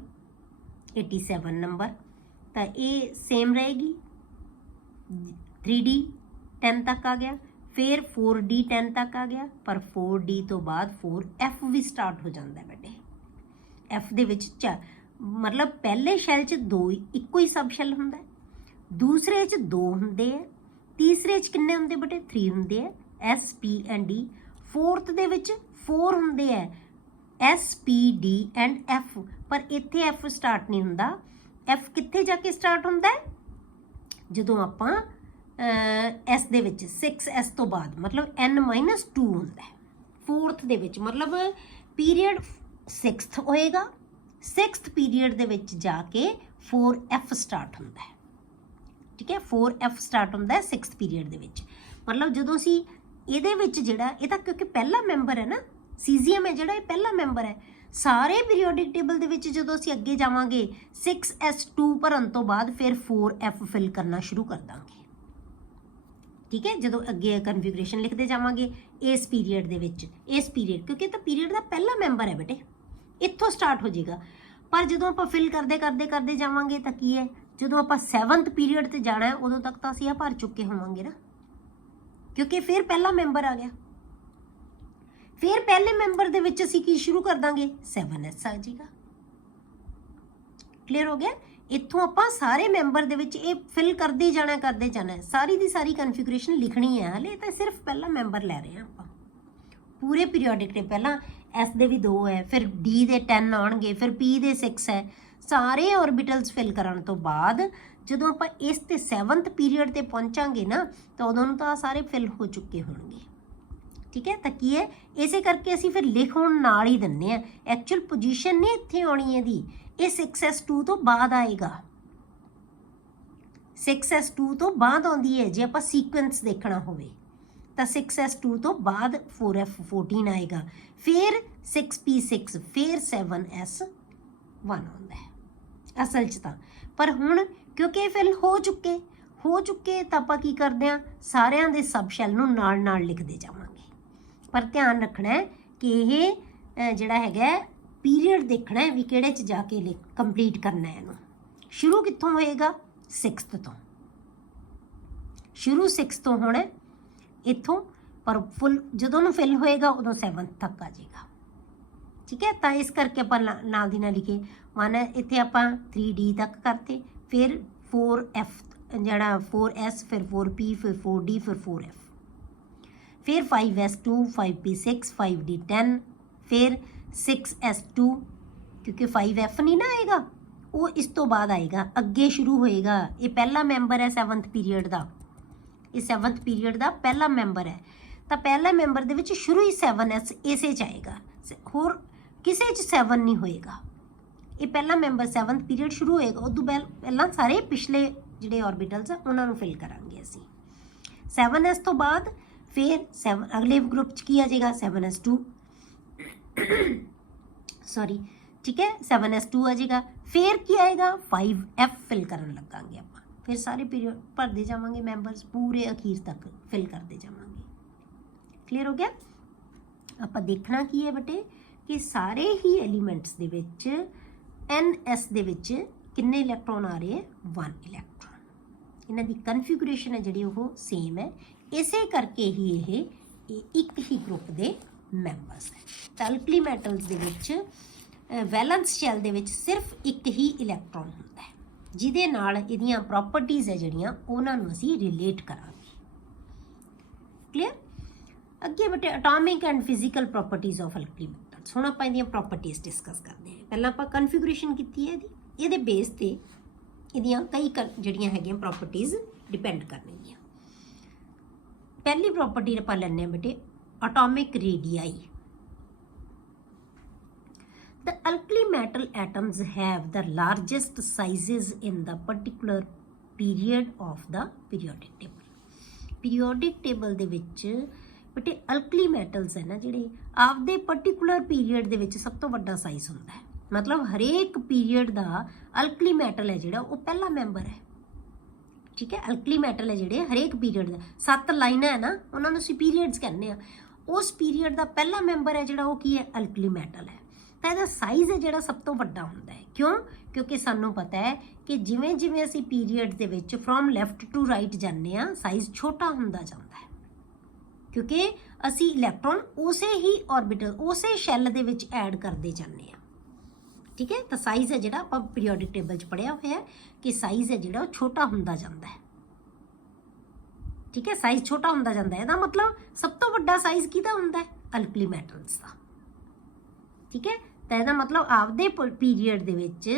87 ਨੰਬਰ। ਤਾਂ ਇਹ ਸੇਮ ਰਹੇਗੀ, 3d10 ਤੱਕ ਆ ਗਿਆ, ਫਿਰ 4d10 ਤੱਕ ਆ ਗਿਆ, ਪਰ 4d ਤੋਂ ਬਾਅਦ 4f ਵੀ ਸਟਾਰਟ ਹੋ ਜਾਂਦਾ ਹੈ ਬੇਟੇ। f ਦੇ ਵਿੱਚ ਮਤਲਬ ਪਹਿਲੇ ਸ਼ੈਲ 'ਚ ਇੱਕੋ ਹੀ ਸਬ ਸ਼ੈਲ ਹੁੰਦਾ ਹੈ, ਦੂਸਰੇ 'ਚ 2 ਹੁੰਦੇ ਆ, ਤੀਸਰੇ 'ਚ ਕਿੰਨੇ ਹੁੰਦੇ ਬੇਟੇ 3 ਹੁੰਦੇ ਆ, s p and d। 4th ਦੇ ਵਿੱਚ 4 ਹੁੰਦੇ ਆ, s p d and f। ਪਰ ਇੱਥੇ f ਸਟਾਰਟ ਨਹੀਂ ਹੁੰਦਾ, f ਕਿੱਥੇ ਜਾ ਕੇ ਸਟਾਰਟ ਹੁੰਦਾ ਹੈ, ਜਦੋਂ ਆਪਾਂ s ਦੇ ਵਿੱਚ 6s ਤੋਂ ਬਾਅਦ ਮਤਲਬ n-2 ਹੁੰਦਾ ਹੈ 4th ਦੇ ਵਿੱਚ, ਮਤਲਬ ਪੀਰੀਅਡ 6th ਹੋਏਗਾ, 6th ਪੀਰੀਅਡ ਦੇ ਵਿੱਚ ਜਾ ਕੇ 4f ਸਟਾਰਟ ਹੁੰਦਾ ਹੈ। ਠੀਕ ਹੈ, 4f ਸਟਾਰਟ ਹੁੰਦਾ ਹੈ 6th ਪੀਰੀਅਡ ਦੇ ਵਿੱਚ। ਮਤਲਬ ਜਦੋਂ ਅਸੀਂ ਇਹਦੇ ਵਿੱਚ ਜਿਹੜਾ ਇਹ ਤਾਂ ਕਿਉਂਕਿ ਪਹਿਲਾ ਮੈਂਬਰ ਹੈ ਨਾ, ਸੀਜ਼ੀਅਮ ਹੈ ਜਿਹੜਾ ਇਹ ਪਹਿਲਾ ਮੈਂਬਰ ਹੈ, ਸਾਰੇ ਪੀਰੀਓਡਿਕ ਟੇਬਲ ਦੇ ਵਿੱਚ ਜਦੋਂ ਅਸੀਂ ਅੱਗੇ ਜਾਵਾਂਗੇ 6s2 ਭਰਨ ਤੋਂ ਬਾਅਦ ਫਿਰ 4f ਫਿਲ ਕਰਨਾ ਸ਼ੁਰੂ ਕਰ ਦਾਂਗੇ। ਠੀਕ ਹੈ, ਜਦੋਂ ਅੱਗੇ ਕਨਫੀਗਰੇਸ਼ਨ ਲਿਖਦੇ ਜਾਵਾਂਗੇ ਇਸ ਪੀਰੀਅਡ ਦੇ ਵਿੱਚ, ਇਸ ਪੀਰੀਅਡ ਕਿਉਂਕਿ ਇਹ ਤਾਂ ਪੀਰੀਅਡ ਦਾ ਪਹਿਲਾ ਮੈਂਬਰ ਹੈ ਬੇਟੇ, ਇੱਥੋਂ ਸਟਾਰਟ ਹੋ ਜਾਏਗਾ। ਪਰ ਜਦੋਂ ਆਪਾਂ ਫਿਲ ਕਰਦੇ ਜਾਵਾਂਗੇ ਤਾਂ ਕੀ ਹੈ, ਜਦੋਂ ਆਪਾਂ 7th ਪੀਰੀਅਡ ਤੇ ਜਾਣਾ ਹੈ ਉਦੋਂ ਤੱਕ ਤਾਂ ਅਸੀਂ ਆ ਭਰ ਚੁੱਕੇ ਹੋਵਾਂਗੇ ਨਾ, ਕਿਉਂਕਿ ਫਿਰ ਪਹਿਲਾ ਮੈਂਬਰ ਆ ਗਿਆ। ਫਿਰ ਪਹਿਲੇ ਮੈਂਬਰ ਦੇ ਵਿੱਚ ਅਸੀਂ ਕੀ ਸ਼ੁਰੂ ਕਰ ਦਾਂਗੇ, 7s ਆ ਜਾਏਗਾ। ਕਲੀਅਰ ਹੋ ਗਿਆ। ਇੱਥੋਂ ਆਪਾਂ ਸਾਰੇ ਮੈਂਬਰ ਦੇ ਵਿੱਚ ਇਹ ਫਿਲ ਕਰਦੇ ਜਾਣਾ, ਸਾਰੀ ਦੀ ਸਾਰੀ ਕਨਫੀਗਰੇਸ਼ਨ ਲਿਖਣੀ ਹੈ। ਹਲੇ ਤਾਂ ਸਿਰਫ ਪਹਿਲਾ ਮੈਂਬਰ ਲੈ ਰਹੇ ਹਾਂ ਆਪਾਂ, ਪੂਰੇ ਪੀਰੀਓਡਿਕ ਟੇਬਲ। ਪਹਿਲਾਂ s ਦੇ ਵੀ 2 ਹੈ, ਫਿਰ d ਦੇ 10 ਆਉਣਗੇ, ਫਿਰ p ਦੇ 6 ਹੈ। ਸਾਰੇ ਆਰਬਿਟਲਸ ਫਿਲ ਕਰਨ ਤੋਂ ਬਾਅਦ ਜਦੋਂ ਆਪਾਂ ਇਸ ਤੇ 7th ਪੀਰੀਅਡ ਤੇ ਪਹੁੰਚਾਂਗੇ ਨਾ, ਤਾਂ ਉਦੋਂ ਨੂੰ ਤਾਂ ਸਾਰੇ ਫਿਲ ਹੋ ਚੁੱਕੇ ਹੋਣਗੇ। ठीक है। तो की है इसे करके असी फिर लिखण नाल ही दिंदे आ, एक्चुअल पोजीशन नहीं इत्थे आउणी इहदी, ये 6s2 तो बाद आएगा, 6s2 तो बाद आउंदी है। जे आपां सीक्वेंस देखना होवे तो 6s2 तो बाद 4f14 आएगा, फिर 6p6, फिर 7s1 आउंदा है असल च। तां पर हुण क्योंकि फिल हो चुके तो आपां की करदे आ, सारियां दे सब शैल नूं नाल नाल लिखदे जावांगे। पर ध्यान रखना है कि यह जिहड़ा हैगा पीरीयड देखना है भी किहड़े च जाके कंप्लीट करना है। इहनूं शुरू कित्थों होएगा, 6th तो शुरू 6 तो होना इत्थों, पर फुल जदों नूं फिल होएगा उदों 7th तक आ जाएगा, ठीक है। तो इस करके आपां नाल दी नाल लिखे 1 इत्थे आपां 3D तक करते, फिर 4f जिहड़ा 4s, फिर 4p, फिर 4d, फिर 4f, फिर 5s2, 5p6, 5d10, फिर 6s2 क्योंकि 5f नहीं ना आएगा, वो इस तो बाद आएगा, अगे शुरू होएगा। ये पहला मैंबर है 7th पीरीयड का, ये 7th पीरीयड का पहला मैंबर है। तो पहला मैंबर दे विच शुरू ही 7s इसे च आएगा, होर किसे च 7 नहीं होएगा। ये पहला मैंबर 7th पीरीयड शुरू होएगा, उदों पहला सारे पिछले जिहड़े ऑर्बिटल्स है उन्होंने फिल करांगे असी। 7s तो बाद फिर 7 अगले ग्रुप च की आ जाएगा 7s2 सॉरी, ठीक है 7s2 आ जाएगा, फिर की आएगा 5f फिल करन लगांगे आपां, फिर सारे पीरियड भरते जावांगे मैंबर्स, पूरे अखीर तक फिल करते जावांगे। क्लीयर हो गया। आपां देखना की है बेटे कि सारे ही एलीमेंट्स दे विच ns दे विच किन्ने इलैक्ट्रॉन आ रहे हैं, 1 इलैक्ट्रॉन। इन्हां दी कन्फिगरेशन है जिहड़ी वो सेम है, इसे करके ही ये एक ही ग्रुप दे मैंबर्स है। तो अल्कली मैटल्स दे विच वैलेंस शैल दे विच सिर्फ एक ही इलैक्ट्रॉन हुंदा है, जिहदे नाल इहदियां प्रॉपर्टीज़ है जिहड़ियां उहनां नूं असीं रिलेट करांगे। क्लीयर। अगे बेटे atomic and physical properties of alkali metals, हुण आपां इहदियां प्रॉपर्टीज़ डिस्कस करदे हां। पहिलां आपां कन्फिगरेशन कीती है इहदे बेस ते इहदियां कई जिहड़ियां हैगियां प्रॉपर्टीज़ डिपेंड करनगियां। पहली प्रॉपर्टी आपां लैंदे हां बेटे atomic radii. The alkali metal atoms have the largest sizes in the particular period of the periodic table. Periodic table ਦੇ ਵਿੱਚ बेटे alkali metals है ना ਜਿਹੜੇ ਆਪਦੇ particular period ਦੇ ਵਿੱਚ ਸਭ ਤੋਂ ਵੱਡਾ ਸਾਈਜ਼ ਹੁੰਦਾ ਹੈ। मतलब हरेक पीरियड ਦਾ alkali metal है ਜਿਹੜਾ ਉਹ ਪਹਿਲਾ ਮੈਂਬਰ ਹੈ, ठीक है। alkali metal है ਜਿਹੜੇ हरेक पीरियड ਦਾ 7 ਲਾਈਨਾਂ ਹੈ ਨਾ ਉਹਨਾਂ ਨੂੰ ਅਸੀਂ ਪੀਰੀਅਡਸ ਕਹਿੰਦੇ ਆ, ਉਸ ਪੀਰੀਅਡ ਦਾ ਪਹਿਲਾ ਮੈਂਬਰ ਹੈ ਜਿਹੜਾ ਉਹ ਕੀ ਹੈ, alkali metal ਹੈ। ਤਾਂ ਇਹਦਾ ਸਾਈਜ਼ ਹੈ ਜਿਹੜਾ ਸਭ ਤੋਂ ਵੱਡਾ ਹੁੰਦਾ ਹੈ। ਕਿਉਂ? ਕਿਉਂਕਿ ਸਾਨੂੰ ਪਤਾ ਹੈ ਕਿ ਜਿਵੇਂ ਜਿਵੇਂ ਅਸੀਂ ਪੀਰੀਅਡ ਦੇ ਵਿੱਚ ਫਰੋਮ ਲੈਫਟ ਟੂ ਰਾਈਟ ਜਾਂਦੇ ਆ, ਸਾਈਜ਼ ਛੋਟਾ ਹੁੰਦਾ ਜਾਂਦਾ ਹੈ, ਕਿਉਂਕਿ ਅਸੀਂ ਇਲੈਕਟ੍ਰੋਨ ਉਸੇ ਹੀ ਆਰਬਿਟਲ ਉਸੇ ਸ਼ੈੱਲ ਦੇ ਵਿੱਚ ਐਡ ਕਰਦੇ ਜਾਂਦੇ ਆ, ठीक है। तो साइज़ है जिहड़ा आपां पीरियोडिक टेबल च पढ़िया होया कि साइज़ है जिहड़ा छोटा हुंदा जांदा है, ठीक है। साइज़ छोटा हुंदा जांदा है, इहदा मतलब सब तो वड्डा साइज़ किहदा हुंदा है, अल्कली मैटल्स दा, ठीक है। तो इहदा मतलब आपदे पीरियड दे विच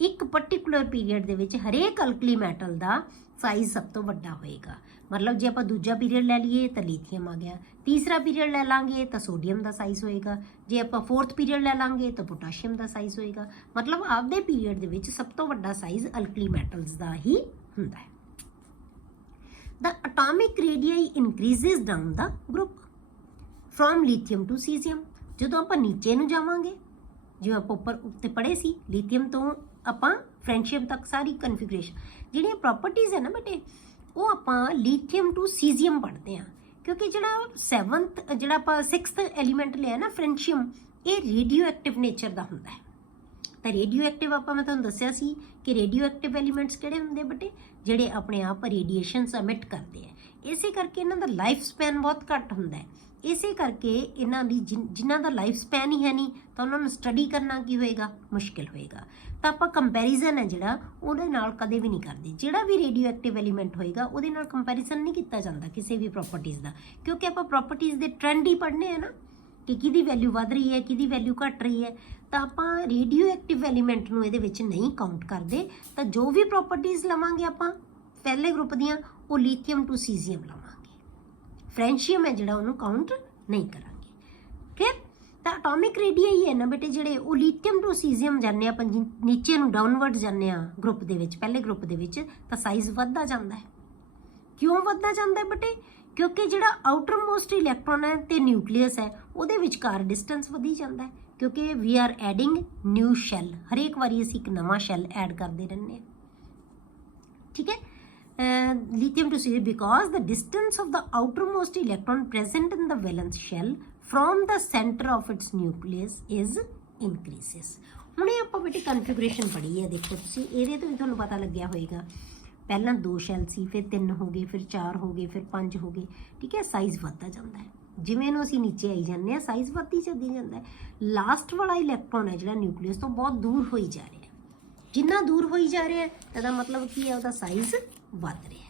एक पर्टिकुलर पीरियड दे विच हरेक अल्कली मैटल दा साइज़ सब तो वड्डा होएगा। मतलब जे आपां दूजा पीरियड लै लईए तो लीथियम आ गया, तीसरा पीरियड लै लांगे तो सोडियम का साइज़ होएगा, जे आपां 4th पीरियड लै लांगे तो पोटाशियम का साइज़ होएगा। मतलब आपदे पीरियड दे विच सब तो वड्डा साइज़ अल्कली मैटल्स का ही हुंदा है। The atomic radii increases down the group from lithium to caesium. जदों आपां नीचे नूं जावांगे, जिवें आपां उपर उत्ते पढ़े सी, लिथियम तो आपां फ्रेंडशिप तक सारी कन्फिगरेशन जिहड़ियां प्रॉपर्टीज़ है ना बेटे वो आपां लिथियम टू सीजियम पढ़ते हैं, क्योंकि जिहड़ा 7th जिहड़ा आपां 6th एलीमेंट लिया ना फ्रेंशियम, ये रेडियो एक्टिव नेचर का हुंदा है। तो रेडियो एक्टिव आपां मैं तुहानूं दस्सिया सी कि रेडियो एक्टिव एलीमेंट्स किहड़े हुंदे बेटे, जिहड़े अपने आप रेडिएशनस एमिट करते हैं। इसे करके इन्हां दा लाइफ स्पैन बहुत घट हुंदा है, इसे करके इन्हां दी जिन्हां दा लाइफ स्पैन ही है नहीं तो उन्होंने स्टडी करना की होएगा, मुश्किल होएगा। तो आप कंपैरिजन है जिहड़ा उहदे नाल कदे भी नहीं करते, जिहड़ा भी रेडियो एक्टिव एलीमेंट होएगा उहदे नाल कंपैरिजन नहीं किया जाता किसी भी प्रॉपर्टीज़ का, क्योंकि आप प्रॉपर्टीज़ के ट्रेंड ही पढ़ने हैं ना कि किहदी वैल्यू वध रही है, किहदी वैल्यू घट रही है। तो आप रेडियो एक्टिव एलीमेंट नूं इहदे विच नहीं काउंट करते। तो जो भी प्रॉपर्टीज़ लवांगे आप पहले ग्रुप दियां वो लिथियम टू सीजियम लवांगे, फ्रेंशियम है जिहड़ा उहनूं काउंट नहीं करांगे। क्लियर। ਤਾਂ ਐਟੋਮਿਕ ਰੇਡੀਆਈ ਹੈ ਨਾ ਬੇਟੇ ਜਿਹੜੇ ਉਹ ਲੀਥੀਅਮ ਟੂ ਸੀਜ਼ੀਅਮ ਜਾਂਦੇ ਆਪਾਂ ਨੀਚੇ ਨੂੰ ਡਾਊਨਵਰਡ ਜਾਂਦੇ ਆ ਗਰੁੱਪ ਦੇ ਵਿੱਚ, ਪਹਿਲੇ ਗਰੁੱਪ ਦੇ ਵਿੱਚ, ਤਾਂ ਸਾਈਜ਼ ਵੱਧਦਾ ਜਾਂਦਾ ਹੈ। ਕਿਉਂ ਵੱਧਦਾ ਜਾਂਦਾ ਹੈ ਬੇਟੇ? ਕਿਉਂਕਿ ਜਿਹੜਾ ਆਊਟਰ ਮੋਸਟ ਇਲੈਕਟ੍ਰੋਨ ਹੈ ਤੇ ਨਿਊਕਲੀਅਸ ਹੈ ਉਹਦੇ ਵਿਚਕਾਰ ਡਿਸਟੈਂਸ ਵਧੀ ਜਾਂਦਾ ਹੈ, ਕਿਉਂਕਿ we are adding new shell, ਹਰੇਕ ਵਾਰੀ ਅਸੀਂ ਇੱਕ ਨਵਾਂ ਸ਼ੈਲ ਐਡ ਕਰਦੇ ਰਹਿੰਦੇ ਹਾਂ। ਠੀਕ ਹੈ। lithium to C because the distance of the outermost electron present in the valence shell from the center of its nucleus is increases। ਹੁਣ ਇਹ ਆਪਾਂ ਬੇਟੇ ਕਨਫੀਗਰੇਸ਼ਨ ਪੜ੍ਹੀ ਹੈ, ਦੇਖੋ ਤੁਸੀਂ ਇਹਦੇ ਤੋਂ ਵੀ ਤੁਹਾਨੂੰ ਪਤਾ ਲੱਗਿਆ ਹੋਏਗਾ। ਪਹਿਲਾਂ 2 ਸ਼ੈਲ ਸੀ, ਫਿਰ 3 ਹੋ ਗਏ, ਫਿਰ 4 ਹੋ ਗਏ, ਫਿਰ 5 ਹੋ ਗਏ। ਠੀਕ ਹੈ। ਸਾਈਜ਼ ਵੱਧਦਾ ਜਾਂਦਾ ਹੈ ਜਿਵੇਂ ਨੂੰ ਅਸੀਂ ਨੀਚੇ ਆਈ ਜਾਂਦੇ ਹਾਂ, ਸਾਈਜ਼ ਵੱਧਦੀ ਚੱਲਦੀ ਜਾਂਦਾ ਹੈ। ਲਾਸਟ ਵਾਲਾ ਇਲੈਕਟ੍ਰੋਨ ਹੈ ਜਿਹੜਾ ਨਿਊਕਲੀਅਸ ਤੋਂ ਬਹੁਤ ਦੂਰ ਹੋਈ ਜਾ ਰਿਹਾ ਹੈ। ਜਿੰਨਾ ਦੂਰ ਹੋਈ ਜਾ ਰਿਹਾ ਇਹਦਾ ਮਤਲਬ ਕੀ ਹੈ? ਉਹਦਾ ਸਾਈਜ਼ ਵੱਧ ਰਿਹਾ।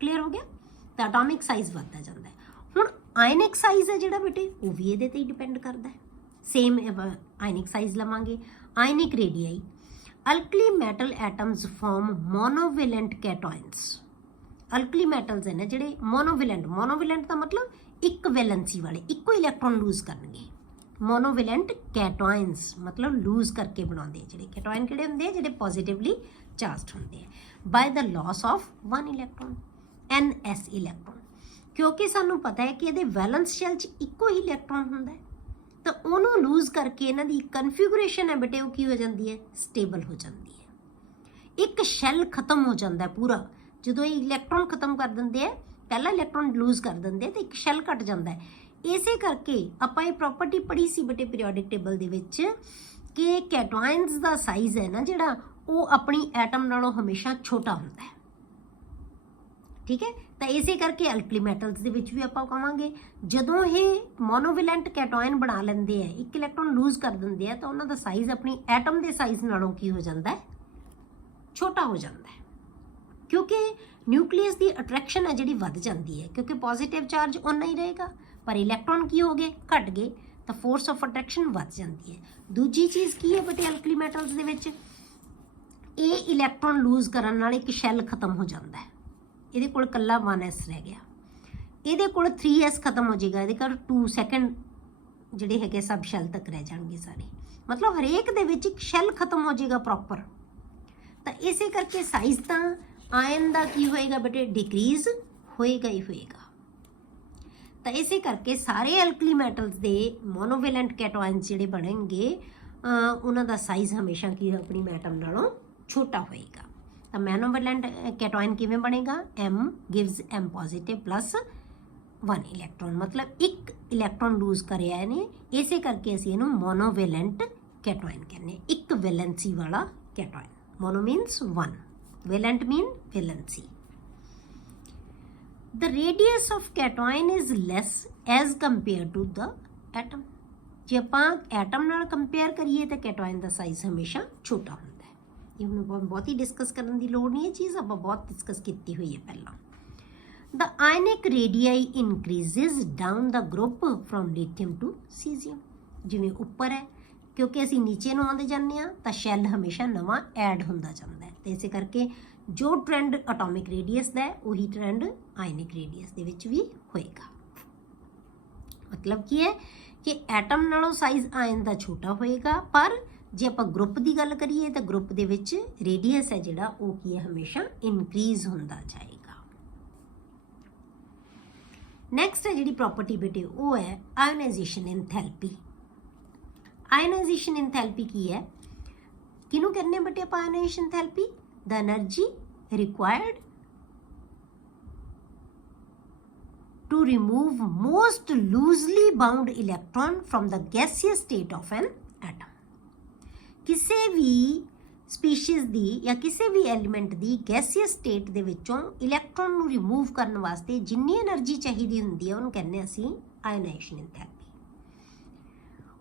ਕਲੀਅਰ ਹੋ ਗਿਆ? ਤਾਂ ਐਟੋਮਿਕ ਸਾਈਜ਼ ਵੱਧਦਾ ਜਾਂਦਾ ਹੈ। ਹੁਣ ਆਇਨਿਕ ਸਾਈਜ਼ ਹੈ ਜਿਹੜਾ ਬੇਟੇ ਉਹ ਵੀ ਇਹਦੇ ਤੇ ਹੀ ਡਿਪੈਂਡ ਕਰਦਾ ਹੈ। ਸੇਮ ਆਇਨਿਕ ਸਾਈਜ਼ ਲਵਾਂਗੇ। Ionic radii alkali metal atoms form monovalent cations. Alkali metals ਹੈ ਨਾ ਜਿਹੜੇ ਮੋਨੋਵੈਲੈਂਟ ਦਾ ਮਤਲਬ ਇੱਕ ਵੈਲੈਂਸੀ ਵਾਲੇ, ਇੱਕੋ ਇਲੈਕਟ੍ਰੋਨ ਲੂਜ਼ ਕਰਨਗੇ। ਮੋਨੋਵੈਲੈਂਟ ਕੈਟਾਇਨਸ ਮਤਲਬ ਲੂਜ਼ ਕਰਕੇ ਬਣਾਉਂਦੇ ਆ। ਜਿਹੜੇ ਕੈਟਾਇਨ ਕਿਹੜੇ ਹੁੰਦੇ ਆ? ਜਿਹੜੇ ਪੋਜ਼ਿਟਿਵਲੀ ਚਾਰਜਡ ਹੁੰਦੇ ਆ ਬਾय ਦ loss of 1 electron, NS electron. ਕਿਉਂਕਿ ਸਾਨੂੰ ਪਤਾ ਹੈ ਕਿ ਇਹਦੇ ਵੈਲੈਂਸ ਸ਼ੈਲ 'ਚ ਇੱਕੋ ਹੀ ਇਲੈਕਟ੍ਰੋਨ ਹੁੰਦਾ ਹੈ, ਤਾਂ ਉਹਨੂੰ ਲੂਜ਼ ਕਰਕੇ ਇਹਨਾਂ ਦੀ ਕਨਫੀਗਰੇਸ਼ਨ ਹੈ ਬੇਟੇ ਉਹ ਕੀ ਹੋ ਜਾਂਦੀ ਹੈ? ਸਟੇਬਲ ਹੋ ਜਾਂਦੀ ਹੈ। ਇੱਕ ਸ਼ੈਲ ਖਤਮ ਹੋ ਜਾਂਦਾ ਹੈ ਪੂਰਾ। ਜਦੋਂ ਇਹ ਇਲੈਕਟ੍ਰੋਨ ਖਤਮ ਕਰ ਦਿੰਦੇ ਆ, ਪਹਿਲਾ ਇਲੈਕਟ੍ਰੋਨ ਲੂਜ਼ ਕਰ ਦਿੰਦੇ ਆ, ਤਾਂ ਇੱਕ ਸ਼ੈਲ ਘਟ ਜਾਂਦਾ ਹੈ। ਇਸੇ ਕਰਕੇ ਆਪਾਂ ਇਹ ਪ੍ਰੋਪਰਟੀ ਪੜ੍ਹੀ ਸੀ ਬੇਟੇ ਪੀਰੀਓਡਿਕ ਟੇਬਲ ਦੇ ਵਿੱਚ ਕਿ ਕੈਟਾਇਨਸ ਦਾ ਸਾਈਜ਼ ਹੈ ਨਾ ਜਿਹੜਾ ਉਹ ਆਪਣੀ ਐਟਮ ਨਾਲੋਂ ਹਮੇਸ਼ਾ ਛੋਟਾ ਹੁੰਦਾ ਹੈ। ਠੀਕ ਹੈ। ਤਾਂ ਇਸੇ ਕਰਕੇ ਅਲਕਲੀ ਮੈਟਲਸ ਦੇ ਵਿੱਚ ਵੀ ਆਪਾਂ ਕਹਾਂਗੇ ਜਦੋਂ ਇਹ ਮੋਨੋਵੈਲੈਂਟ ਕੈਟਾਇਨ ਬਣਾ ਲੈਂਦੇ ਆ, ਇੱਕ ਇਲੈਕਟ੍ਰੋਨ ਲੂਜ਼ ਕਰ ਦਿੰਦੇ ਆ, ਤਾਂ ਉਹਨਾਂ ਦਾ ਸਾਈਜ਼ ਆਪਣੀ ਐਟਮ ਦੇ ਸਾਈਜ਼ ਨਾਲੋਂ ਕੀ ਹੋ ਜਾਂਦਾ ਹੈ? ਛੋਟਾ ਹੋ ਜਾਂਦਾ ਹੈ। ਕਿਉਂਕਿ ਨਿਊਕਲੀਅਸ ਦੀ ਅਟਰੈਕਸ਼ਨ ਹੈ ਜਿਹੜੀ ਵੱਧ ਜਾਂਦੀ ਹੈ, ਕਿਉਂਕਿ ਪੋਜ਼ਿਟਿਵ ਚਾਰਜ ਓਨਾ ਹੀ ਰਹੇਗਾ, ਪਰ ਇਲੈਕਟ੍ਰੋਨ ਕੀ ਹੋ ਗਏ? ਘਟ ਗਏ, ਤਾਂ ਫੋਰਸ ਆਫ ਅਟਰੈਕਸ਼ਨ ਵੱਧ ਜਾਂਦੀ ਹੈ। ਦੂਜੀ ਚੀਜ਼ ਕੀ ਹੈ ਬੇਟੇ ਅਲਕਲੀ ਮੈਟਲਸ ਦੇ ਵਿੱਚ? ਇਹ ਇਲੈਕਟ੍ਰੋਨ ਲੂਜ਼ ਕਰਨ ਨਾਲ ਇੱਕ ਸ਼ੈਲ ਖਤਮ ਹੋ ਜਾਂਦਾ ਹੈ। ਇਹਦੇ ਕੋਲ ਇਕੱਲਾ 1s ਰਹਿ ਗਿਆ, ਇਹਦੇ ਕੋਲ 3s ਖਤਮ ਹੋ ਜਾਏਗਾ, ਇਹਦੇ ਕੋਲ 2 ਸੈਕਿੰਡ ਜਿਹੜੇ ਹੈਗੇ ਸਬ ਸ਼ੈਲ ਤੱਕ ਰਹਿ ਜਾਣਗੇ ਸਾਰੇ। ਮਤਲਬ ਹਰੇਕ ਦੇ ਵਿੱਚ ਇੱਕ ਸ਼ੈਲ ਖਤਮ ਹੋ ਜਾਏਗਾ ਪ੍ਰੋਪਰ। ਤਾਂ ਇਸੇ ਕਰਕੇ ਸਾਈਜ਼ ਤਾਂ ਆਇਨ ਦਾ ਕੀ ਹੋਏਗਾ ਬੇਟੇ? ਡਿਕਰੀਜ਼ ਹੋਏਗਾ ਹੀ ਹੋਏਗਾ। ਤਾਂ ਇਸੇ ਕਰਕੇ ਸਾਰੇ ਅਲਕਲੀ ਮੈਟਲਸ ਦੇ ਮੋਨੋਵੈਲੈਂਟ ਕੈਟਾਇਨਸ ਜਿਹੜੇ ਬਣਨਗੇ ਉਹਨਾਂ ਦਾ ਸਾਈਜ਼ ਹਮੇਸ਼ਾ ਕੀ ਆਪਣੀ ਐਟਮ ਨਾਲੋਂ ਛੋਟਾ ਹੋਏਗਾ। ਤਾਂ ਮੋਨੋਵੈਲੈਂਟ ਕੈਟਾਇਨ ਕਿਵੇਂ ਬਣੇਗਾ? M gives M positive plus 1 electron, ਮਤਲਬ ਇੱਕ ਇਲੈਕਟ੍ਰੋਨ ਲੂਜ਼ ਕਰਿਆ ਇਹਨੇ, ਇਸੇ ਕਰਕੇ ਅਸੀਂ ਇਹਨੂੰ ਮੋਨੋਵੈਲੈਂਟ ਕੈਟਾਇਨ ਕਹਿੰਦੇ ਹਾਂ। ਇੱਕ ਵੈਲੈਂਸੀ ਵਾਲਾ cation. Mono means 1, valent mean valency. The radius of cation is less as compared to the atom। ਜੇ ਆਪਾਂ ਐਟਮ ਨਾਲ ਕੰਪੇਅਰ ਕਰੀਏ ਤਾਂ ਕੈਟਾਇਨ ਦਾ ਸਾਈਜ਼ ਹਮੇਸ਼ਾ ਛੋਟਾ ਹੁੰਦਾ ਹੈ। ਇਹ ਹੁਣ ਬਹੁਤੀ ਡਿਸਕਸ ਕਰਨ ਦੀ ਲੋੜ ਨਹੀਂ, ਇਹ ਚੀਜ਼ ਆਪਾਂ ਬਹੁਤ ਡਿਸਕਸ ਕੀਤੀ ਹੋਈ ਹੈ ਪਹਿਲਾਂ। The ionic radii increases down the group from lithium to cesium। ਜਿਵੇਂ ਉੱਪਰ ਹੈ, ਕਿਉਂਕਿ ਅਸੀਂ ਨੀਚੇ ਨੂੰ ਆਉਂਦੇ ਜਾਂਦੇ ਹਾਂ ਤਾਂ ਸ਼ੈਲ ਹਮੇਸ਼ਾ ਨਵਾਂ ਐਡ ਹੁੰਦਾ ਜਾਂਦਾ ਹੈ, ਤੇ ਇਸੇ ਕਰਕੇ ਜੋ ਟ੍ਰੈਂਡ ਐਟੋਮਿਕ ਰੇਡੀਅਸ ਦਾ ਹੈ ਉਹੀ ਟ੍ਰੈਂਡ ਆਇਨਿਕ ਰੇਡੀਅਸ ਦੇ ਵਿੱਚ ਵੀ ਹੋਏਗਾ। ਮਤਲਬ ਕੀ ਹੈ ਕਿ ਐਟਮ ਨਾਲੋਂ ਸਾਈਜ਼ ਆਇਨ ਦਾ ਛੋਟਾ ਹੋਏਗਾ, ਪਰ ਜੇ ਆਪਾਂ ਗਰੁੱਪ ਦੀ ਗੱਲ ਕਰੀਏ ਤਾਂ ਗਰੁੱਪ ਦੇ ਵਿੱਚ ਰੇਡੀਅਸ ਹੈ ਜਿਹੜਾ ਉਹ ਕੀ ਹੈ? ਹਮੇਸ਼ਾ ਇਨਕਰੀਜ਼ ਹੁੰਦਾ ਜਾਏਗਾ। ਨੈਕਸਟ ਹੈ ਜਿਹੜੀ ਪ੍ਰੋਪਰਟੀ ਬੇਟੇ ਉਹ ਹੈ ਆਇਓਨਾਈਜੇਸ਼ਨ ਐਂਥੈਲਪੀ। ਆਇਓਨਾਈਜੇਸ਼ਨ ਐਂਥੈਲਪੀ ਕੀ ਹੈ? ਕਿਹਨੂੰ ਕਹਿੰਦੇ ਬੇਟੇ ਆਪਾਂ ionisation ਐਂਥੈਲਪੀ? The energy required to remove most loosely bound electron from the gaseous state of an atom। ਕਿਸੇ ਵੀ ਸਪੀਸ਼ੀਜ਼ ਦੀ ਜਾਂ ਕਿਸੇ ਵੀ ਐਲੀਮੈਂਟ ਦੀ ਗੈਸੀਅਸ ਸਟੇਟ ਦੇ ਵਿੱਚੋਂ ਇਲੈਕਟ੍ਰੋਨ ਨੂੰ ਰਿਮੂਵ ਕਰਨ ਵਾਸਤੇ ਜਿੰਨੀ એનર્ਜੀ ਚਾਹੀਦੀ ਹੁੰਦੀ ਹੈ ਉਹਨੂੰ ਕਹਿੰਦੇ ਅਸੀਂ ਆਇਓਨਾਈਜੇਸ਼ਨ ਐਂਥੈਲਪੀ।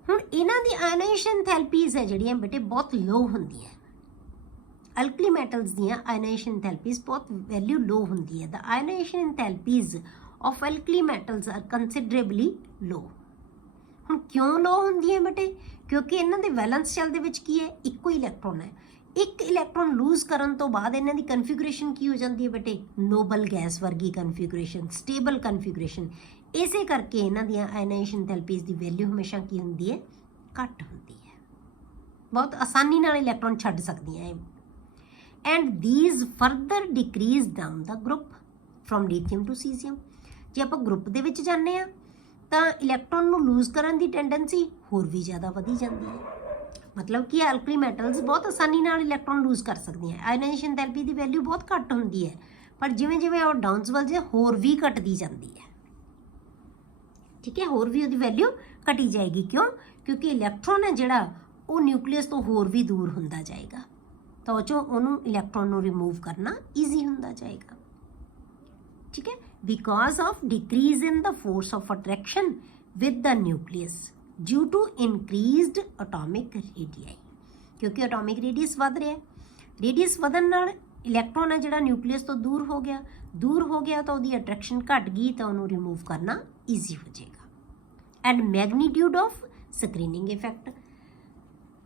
ਹੁਣ ਇਹਨਾਂ ਦੀ ਆਇਓਨਾਈਜੇਸ਼ਨ ਐਂਥੈਲਪੀਜ਼ ਹੈ ਜਿਹੜੀਆਂ ਬੇਟੇ ਬਹੁਤ ਲੋ ਹੁੰਦੀਆਂ। ਅਲਕਲੀ ਮੈਟਲਸ ਦੀਆਂ ਆਇਓਨਾਈਜੇਸ਼ਨ ਐਂਥੈਲਪੀਜ਼ ਬਹੁਤ ਵੈਲਿਊ ਲੋ ਹੁੰਦੀ ਹੈ। ਦ ionisation ਐਂਥੈਲਪੀਜ਼ of alkali metals R ਕੰਸੀਡਰੇਬਲੀ ਲੋ। ਹੁਣ ਕਿਉਂ ਲੋ ਹੁੰਦੀ ਹੈ ਬੇਟੇ? ਕਿਉਂਕਿ ਇਹਨਾਂ ਦੇ ਵੈਲੈਂਸ ਸ਼ੈਲ ਦੇ ਵਿੱਚ ਕੀ ਹੈ? ਇੱਕੋ ਇਲੈਕਟ੍ਰੋਨ ਹੈ। ਇੱਕ ਇਲੈਕਟ੍ਰੋਨ ਲੂਜ਼ ਕਰਨ ਤੋਂ ਬਾਅਦ ਇਹਨਾਂ ਦੀ ਕਨਫੀਗਰੇਸ਼ਨ ਕੀ ਹੋ ਜਾਂਦੀ ਹੈ ਬੇਟੇ? ਨੋਬਲ ਗੈਸ ਵਰਗੀ ਕਨਫੀਗਰੇਸ਼ਨ, ਸਟੇਬਲ ਕਨਫੀਗਰੇਸ਼ਨ। ਇਸੇ ਕਰਕੇ ਇਹਨਾਂ ਦੀਆਂ ਆਇਨਾਈਜੇਸ਼ਨ ਥੈਰੇਪੀਜ਼ ਦੀ ਵੈਲਿਊ ਹਮੇਸ਼ਾ ਕੀ ਹੁੰਦੀ ਹੈ, ਘੱਟ ਹੁੰਦੀ ਹੈ। ਬਹੁਤ ਆਸਾਨੀ ਨਾਲ ਇਲੈਕਟ੍ਰੋਨ ਛੱਡ ਸਕਦੀਆਂ ਇਹ। And these further decrease down the group from lithium to caesium. ਜੇ ਆਪਾਂ ਗਰੁੱਪ ਦੇ ਵਿੱਚ ਜਾਂਦੇ ਹਾਂ ਤਾਂ ਇਲੈਕਟ੍ਰੋਨ ਨੂੰ ਲੂਜ਼ ਕਰਨ ਦੀ ਟੈਂਡੈਂਸੀ ਹੋਰ ਵੀ ਜ਼ਿਆਦਾ ਵਧੀ ਜਾਂਦੀ ਹੈ। ਮਤਲਬ ਕਿ ਐਲਕਲੀ ਮੈਟਲਸ ਬਹੁਤ ਆਸਾਨੀ ਨਾਲ ਇਲੈਕਟ੍ਰੋਨ ਲੂਜ਼ ਕਰ ਸਕਦੀਆਂ। ਆਇਨਾਈਜੇਸ਼ਨ ਥੈਰੇਪੀ ਦੀ ਵੈਲਿਊ ਬਹੁਤ ਘੱਟ ਹੁੰਦੀ ਹੈ, ਪਰ ਜਿਵੇਂ ਜਿਵੇਂ ਉਹ ਡਾਊਨਸ ਵੱਲ ਜੇ ਹੋਰ ਵੀ ਘਟਦੀ ਜਾਂਦੀ ਹੈ। ਠੀਕ ਹੈ, ਹੋਰ ਵੀ ਉਹਦੀ ਵੈਲਿਊ ਘਟੀ ਜਾਏਗੀ। ਕਿਉਂ? ਕਿਉਂਕਿ ਇਲੈਕਟ੍ਰੋਨ ਹੈ ਜਿਹੜਾ ਉਹ ਨਿਊਕਲੀਅਸ ਤੋਂ ਹੋਰ ਵੀ ਦੂਰ ਹੁੰਦਾ ਜਾਏਗਾ, ਤਾਂ ਉਹ 'ਚੋਂ ਉਹਨੂੰ ਇਲੈਕਟ੍ਰੋਨ ਨੂੰ ਰਿਮੂਵ ਕਰਨਾ ਈਜ਼ੀ ਹੁੰਦਾ ਜਾਏਗਾ। ਠੀਕ ਹੈ, because of decrease in the force of attraction with the nucleus due to increased atomic radii. ਕਿਉਂਕਿ ਅਟੋਮਿਕ ਰੇਡੀਅਸ ਵੱਧ ਰਿਹਾ, ਰੇਡੀਅਸ ਵਧਣ ਨਾਲ ਇਲੈਕਟ੍ਰੋਨ ਹੈ ਜਿਹੜਾ ਨਿਊਕਲੀਅਸ ਤੋਂ ਦੂਰ ਹੋ ਗਿਆ ਤਾਂ ਉਹਦੀ ਅਟਰੈਕਸ਼ਨ ਘਟ ਗਈ, ਤਾਂ ਉਹਨੂੰ ਰਿਮੂਵ ਕਰਨਾ ਈਜ਼ੀ ਹੋ ਜਾਏਗਾ। And magnitude of screening effect,